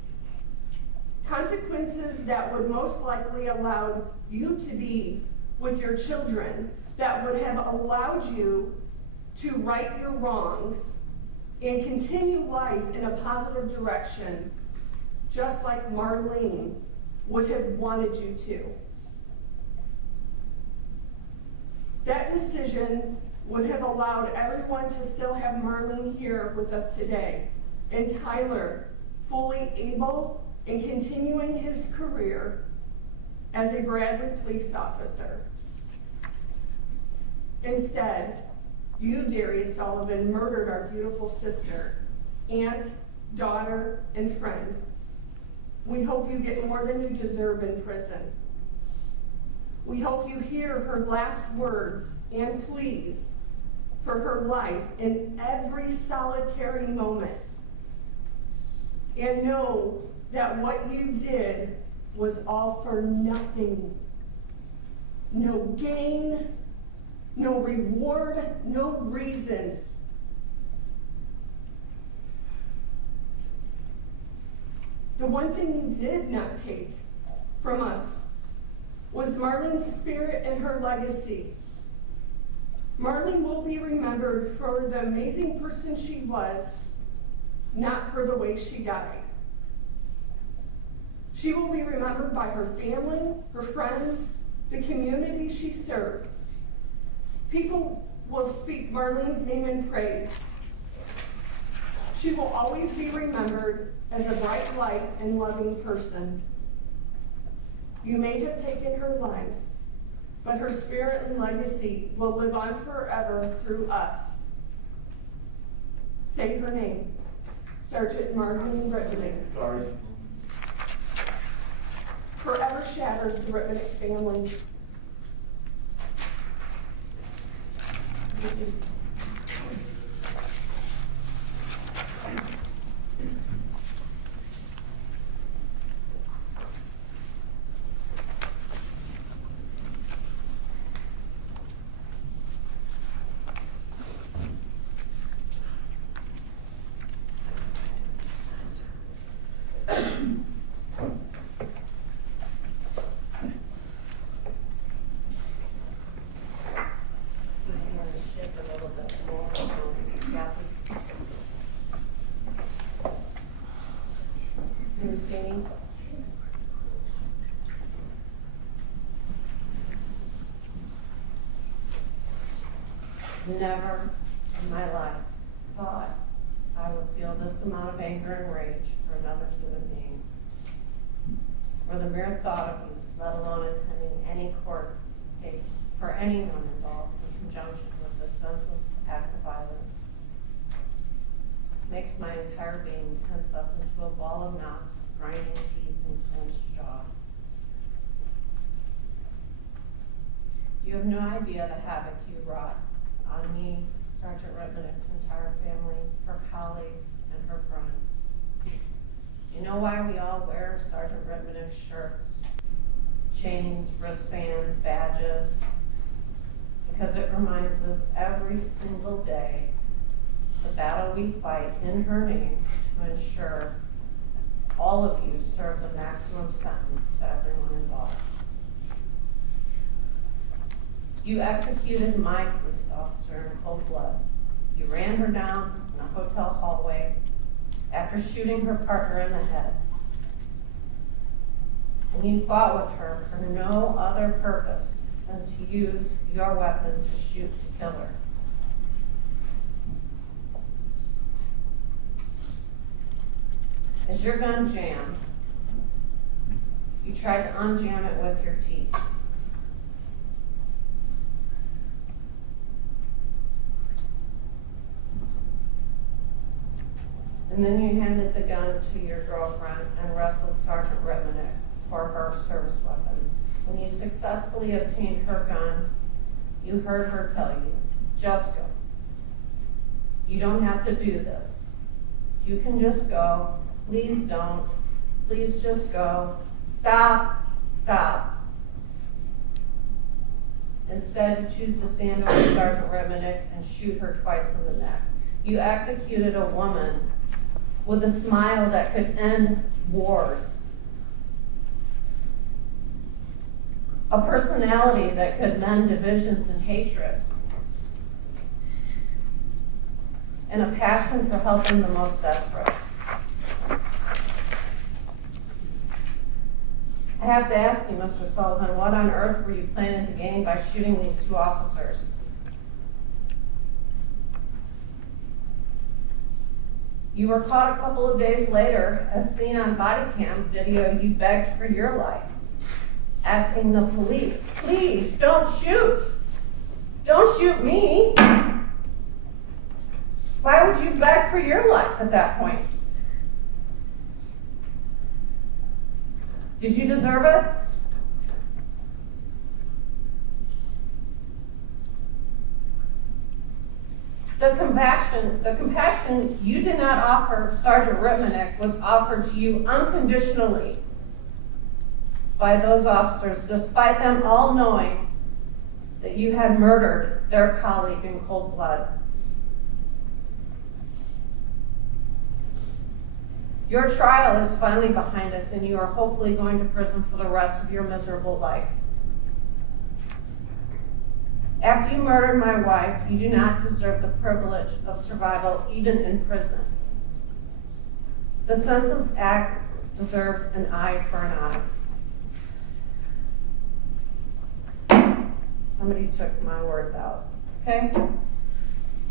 consequences that would most likely allow you to be with your children, that would have allowed you to right your wrongs and continue life in a positive direction, just like Marlene would have wanted you to. That decision would have allowed everyone to still have Marlene here with us today, and Tyler fully able and continuing his career as a Bradley police officer. Instead, you, Darius Sullivan, murdered our beautiful sister, aunt, daughter, and friend. We hope you get more than you deserve in prison. We hope you hear her last words and pleas for her life in every solitary moment. And know that what you did was all for nothing. No gain, no reward, no reason. The one thing you did not take from us was Marlene's spirit and her legacy. Marlene will be remembered for the amazing person she was, not for the way she died. She will be remembered by her family, her friends, the community she served. People will speak Marlene's name in praise. She will always be remembered as a bright light and loving person. You may have taken her life, but her spirit and legacy will live on forever through us. Say her name, Sergeant Marlene Ritmanek. Sorry. Forever shattered the Ritmanek family. Never in my life thought I would feel this amount of anger and rage for another human being. For the mere thought of you, let alone attending any court case for anyone involved in conjunction with this senseless act of violence, makes my entire being tense up into a ball of knots, grinding teeth and clenched jaw. You have no idea the havoc you wrought on me, Sergeant Ritmanek's entire family, her colleagues, and her friends. You know why we all wear Sergeant Ritmanek shirts, chains, wristbands, badges? Because it reminds us every single day the battle we fight in her name to ensure all of you serve the maximum sentence to everyone involved. You executed my police officer in cold blood. You ran her down in a hotel hallway after shooting her partner in the head. And you fought with her for no other purpose than to use your weapons to shoot to kill her. As your gun jammed, you tried to unjam it with your teeth. And then you handed the gun to your girlfriend and wrestled Sergeant Ritmanick for her service weapon. When you successfully obtained her gun, you heard her tell you, just go. You don't have to do this. You can just go. Please don't. Please just go. Stop. Stop. Instead, you choose to stand over Sergeant Ritmanick and shoot her twice in the neck. You executed a woman with a smile that could end wars. A personality that could mend divisions and hatred. And a passion for helping the most desperate. I have to ask you, Mr. Sullivan, what on earth were you planning to gain by shooting these two officers? You were caught a couple of days later, as seen on body cam video, you begged for your life, asking the police, please, don't shoot. Don't shoot me. Why would you beg for your life at that point? Did you deserve it? The compassion you did not offer Sergeant Ritmanick was offered to you unconditionally by those officers, despite them all knowing that you had murdered their colleague in cold blood. Your trial is finally behind us, and you are hopefully going to prison for the rest of your miserable life. After you murdered my wife, you do not deserve the privilege of survival, even in prison. The Census Act deserves an eye for an eye. Somebody took my words out, okay?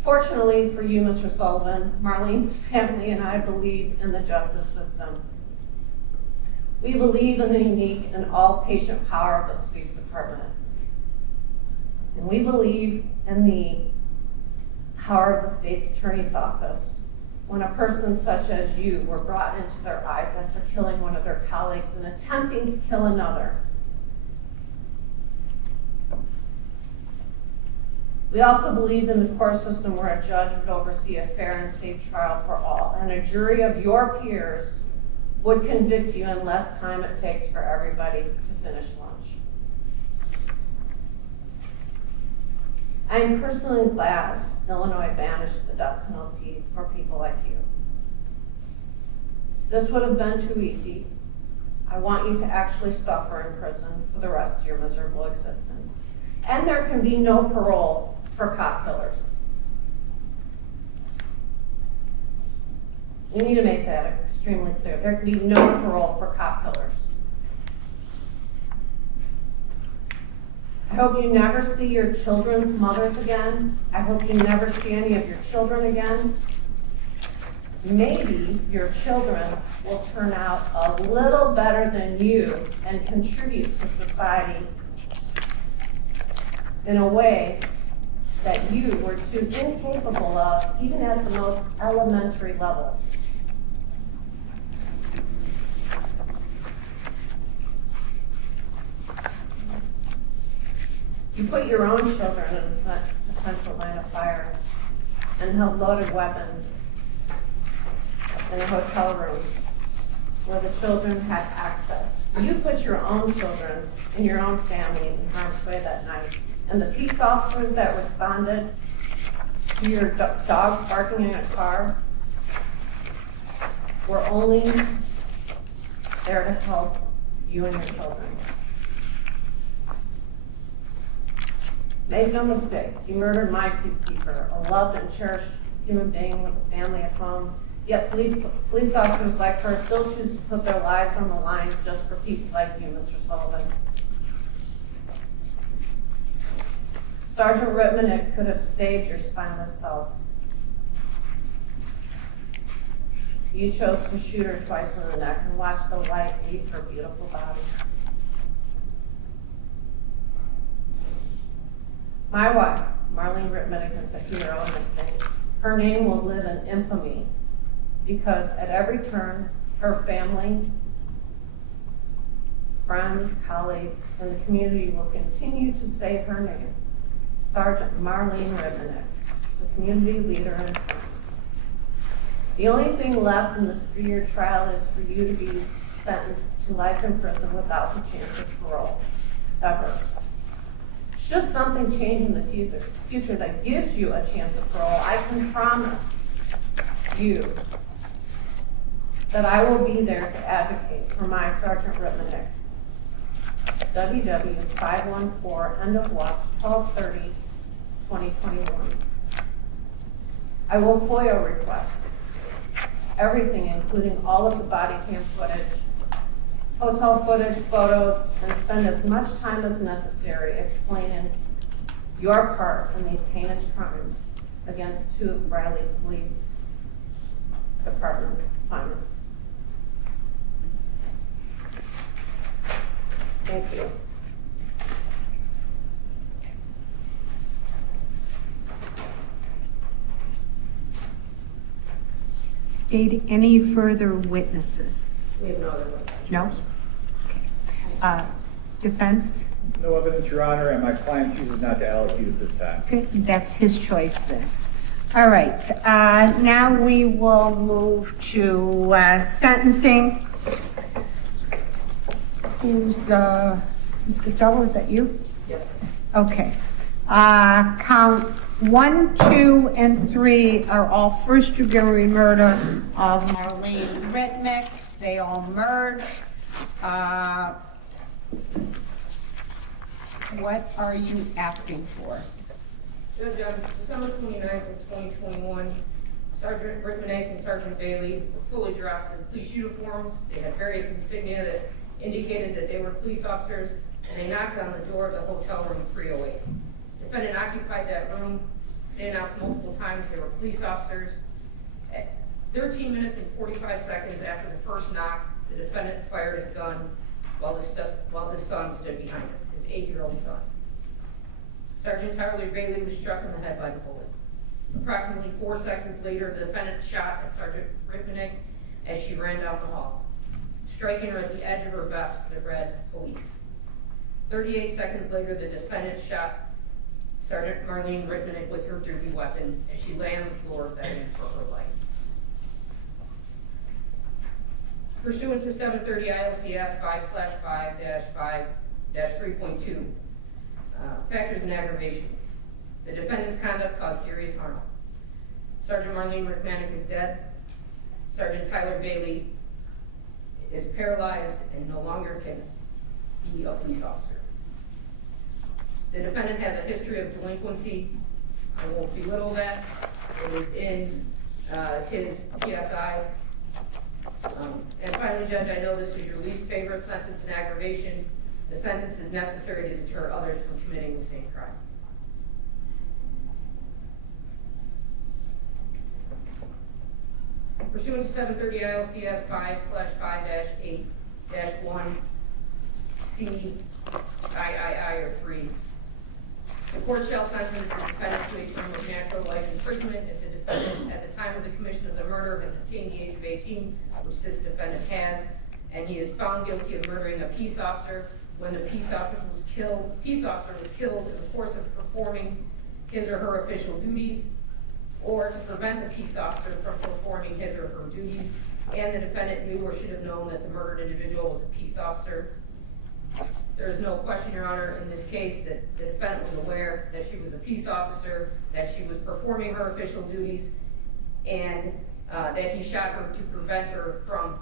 Fortunately for you, Mr. Sullivan, Marlene's family and I believe in the justice system. We believe in the unique and all-patient power of the police department. And we believe in the power of the state's attorney's office when a person such as you were brought into their eyes after killing one of their colleagues and attempting to kill another. We also believed in the court system where a judge would oversee a fair and safe trial for all, and a jury of your peers would convict you in less time it takes for everybody to finish lunch. I am personally glad Illinois banished the death penalty for people like you. This would have been too easy. I want you to actually suffer in prison for the rest of your miserable existence. And there can be no parole for cop killers. We need to make that extremely clear. There can be no parole for cop killers. I hope you never see your children's mothers again. I hope you never see any of your children again. Maybe your children will turn out a little better than you and contribute to society in a way that you were too incapable of, even at the most elementary level. You put your own children in a potential line of fire and held loaded weapons in a hotel room where the children had access. You put your own children and your own family in harm's way that night. And the peace officers that responded to your dog barking in a car were only there to help you and your children. Make no mistake, you murdered my peacekeeper, a loved and cherished human being with a family at home. Yet police officers like her still choose to put their lives on the line just for people like you, Mr. Sullivan. Sergeant Ritmanick could have saved your spineless self. You chose to shoot her twice in the neck and watch the light leave her beautiful body. My wife, Marlene Ritmanick, is a hero in the state. Her name will live in infamy because at every turn, her family, friends, colleagues, and the community will continue to say her name, Sergeant Marlene Ribnick, the community leader and friend. The only thing left in this 3-year trial is for you to be sentenced to life in prison without the chance of parole, ever. Should something change in the future that gives you a chance of parole, I can promise you that I will be there to advocate for my Sergeant Ribnick. WW514, end of watch, 12/30/2021. I will FOIA request everything, including all of the body cam footage, hotel footage, photos, and spend as much time as necessary explaining your part in these heinous crimes against 2 of Bradley Police Department's finest. Thank you. State any further witnesses? We have no other one. No? Okay. Defense? No evidence, Your Honor, and my client chooses not to allocate at this time. Okay, that's his choice then. All right, now we will move to sentencing. Who's, Ms. Costello, is that you? Yes. Okay. Count 1, 2, and 3 are all first-degree murder of Marlene Ribnick. They all merge. What are you asking for? Judge, on December 29th of 2021, Sergeant Ribnick and Sergeant Bailey were fully dressed in police uniforms. They had various insignia that indicated that they were police officers, and they knocked on the door of the hotel room 308. Defendant occupied that room. They announced multiple times they were police officers. At 13 minutes and 45 seconds after the first knock, the defendant fired his gun while his son stood behind him, his 8-year-old son. Sergeant Tyler Bailey was struck in the head by the bullet. Approximately 4 seconds later, the defendant shot at Sergeant Ribnick as she ran down the hall, striking her at the edge of her vest that read "Police." 38 seconds later, the defendant shot Sergeant Marlene Ribnick with her duty weapon as she lay on the floor begging for her life. Pursuant to 730 ILCS 5/5-5-3.2, factors in aggravation. The defendant's conduct caused serious harm. Sergeant Marlene Ribnick is dead. Sergeant Tyler Bailey is paralyzed and no longer can be a police officer. The defendant has a history of delinquency. I won't belittle that. It is in his PSI. And finally, Judge, I know this is your least favorite sentence in aggravation. The sentence is necessary to deter others from committing the same crime. Pursuant to 730 ILCS 5/5-8-1 C III or 3, the court shall sentence the defendant to a term of natural life imprisonment if the defendant, at the time of the commission of the murder, has attained the age of 18, which this defendant has, and he is found guilty of murdering a peace officer when the peace officer was killed in the course of performing his or her official duties, or to prevent the peace officer from performing his or her duties, and the defendant knew or should have known that the murdered individual was a peace officer. There is no question, Your Honor, in this case that the defendant was aware that she was a peace officer, that she was performing her official duties, and that he shot her to prevent her from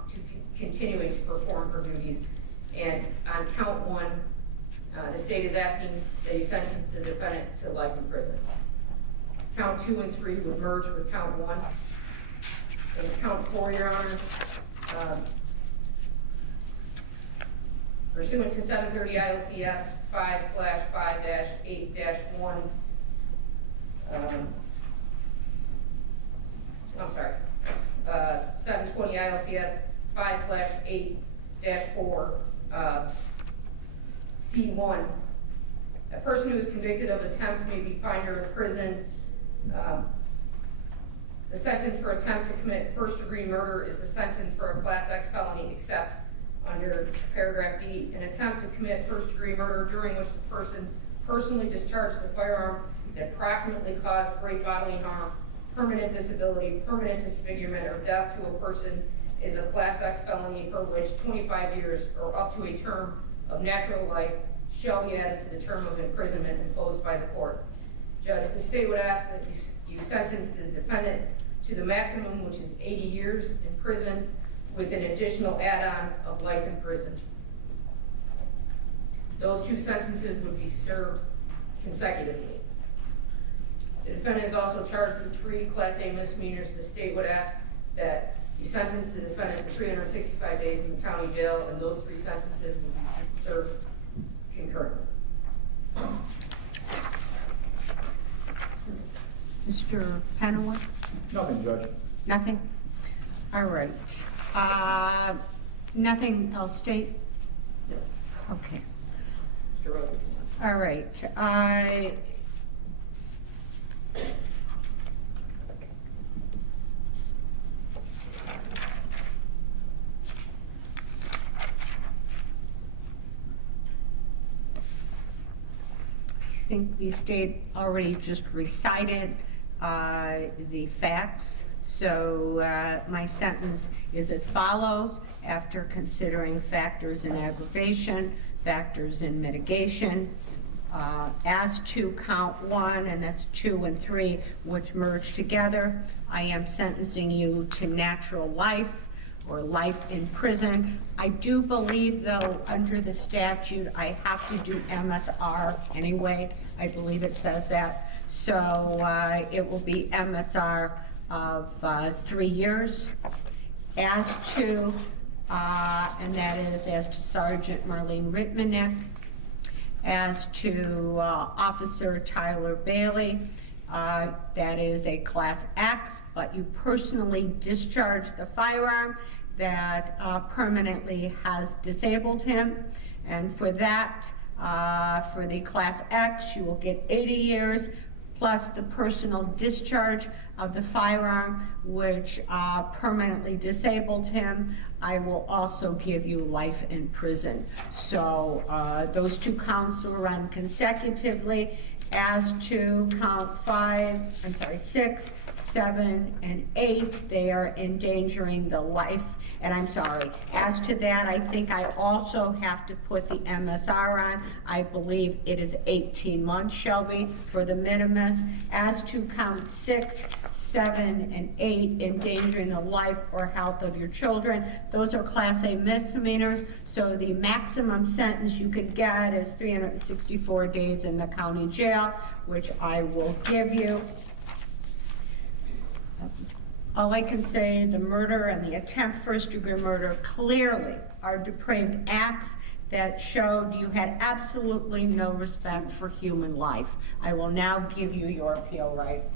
continuing to perform her duties. And on count 1, the state is asking that you sentence the defendant to life in prison. Count 2 and 3 would merge with count 1. And count 4, Your Honor, pursuant to 730 ILCS 5/5-8-1, 720 ILCS 5/8-4 C1. A person who is convicted of attempt may be fined or imprisoned. The The sentence for attempt to commit first-degree murder is the sentence for a Class X felony, except under paragraph D, an attempt to commit first-degree murder during which the person personally discharged the firearm that approximately caused great bodily harm, permanent disability, permanent disfigurement, or death to a person is a Class X felony for which 25 years or up to a term of natural life shall be added to the term of imprisonment imposed by the court. Judge, the state would ask that you sentence the defendant to the maximum, which is 80 years in prison, with an additional add-on of life in prison. Those two sentences would be served consecutively. The defendant is also charged with 3 Class A misdemeanors. The state would ask that you sentence the defendant to 365 days in the county jail, and those 3 sentences would be served concurrently. Mr. Penaway? Nothing, Judge. Nothing? All right. Nothing else, state? No. Okay. Mr. Rutherford. All right. I think the state already just recited the facts. So my sentence is as follows: after considering factors in aggravation, factors in mitigation, as to count 1, and that's 2 and 3, which merge together, I am sentencing you to natural life or life in prison. I do believe, though, under the statute, I have to do MSR anyway. I believe it says that. So it will be MSR of 3 years. As to, and that is as to Sergeant Marlene Rittmanek, as to Officer Tyler Bailey, that is a Class X, but you personally discharged the firearm that permanently has disabled him. And for that, for the Class X, you will get 80 years, plus the personal discharge of the firearm which permanently disabled him. I will also give you life in prison. So those 2 counts will run consecutively. As to count 6, 7, and 8, they are endangering the life. And I'm sorry, as to that, I think I also have to put the MSR on. I believe it is 18 months, Shelby, for the minimus. As to count 6, 7, and 8, endangering the life or health of your children, those are Class A misdemeanors. So the maximum sentence you could get is 364 days in the county jail, which I will give you. All I can say, the murder and the attempt first-degree murder clearly are depraved acts that showed you had absolutely no respect for human life. I will now give you your appeal rights.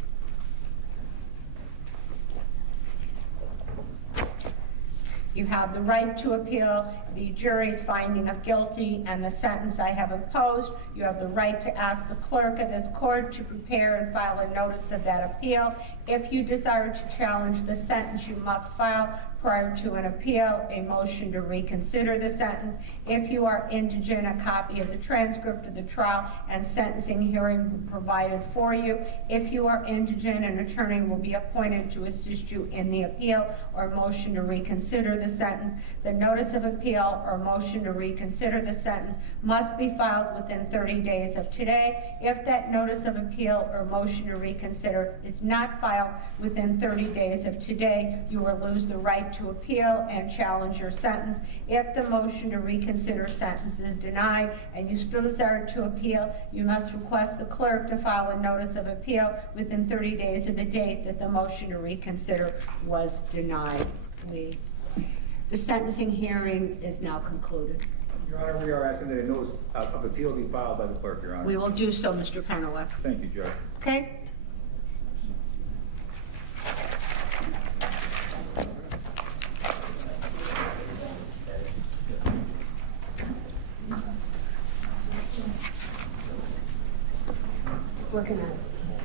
You have the right to appeal the jury's finding of guilty and the sentence I have imposed. You have the right to ask the clerk of this court to prepare and file a notice of that appeal. If you desire to challenge the sentence, you must file prior to an appeal a motion to reconsider the sentence. If you are indigent, a copy of the transcript of the trial and sentencing hearing will be provided for you. If you are indigent, an attorney will be appointed to assist you in the appeal or motion to reconsider the sentence. The notice of appeal or motion to reconsider the sentence must be filed within 30 days of today. If that notice of appeal or motion to reconsider is not filed within 30 days of today, you will lose the right to appeal and challenge your sentence. If the motion to reconsider sentence is denied and you still desire to appeal, you must request the clerk to file a notice of appeal within 30 days of the date that the motion to reconsider was denied. The sentencing hearing is now concluded. Your Honor, we are asking that a notice of appeal be filed by the clerk, Your Honor. We will do so, Mr. Penaway. Thank you, Judge. Okay?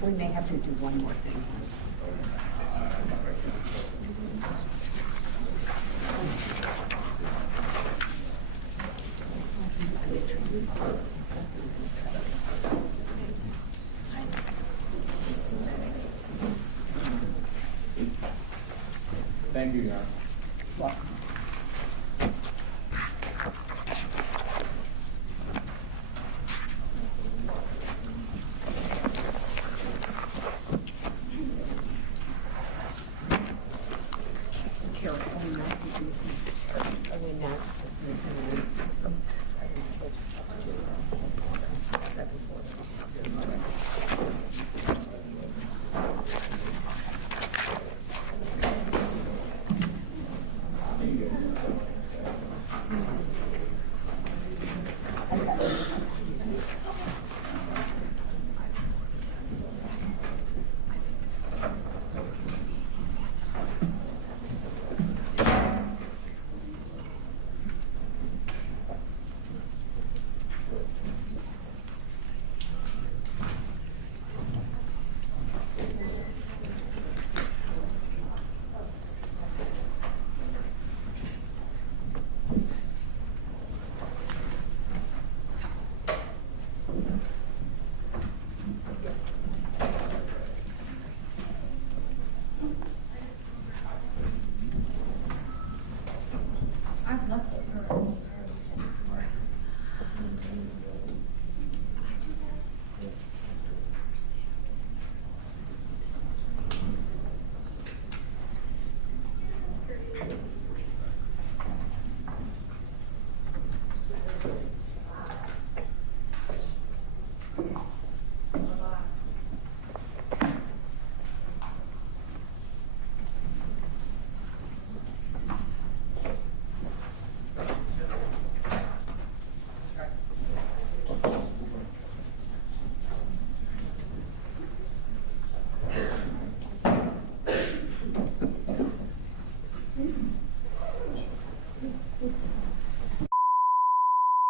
We may have to do one more thing. Thank you, Your Honor.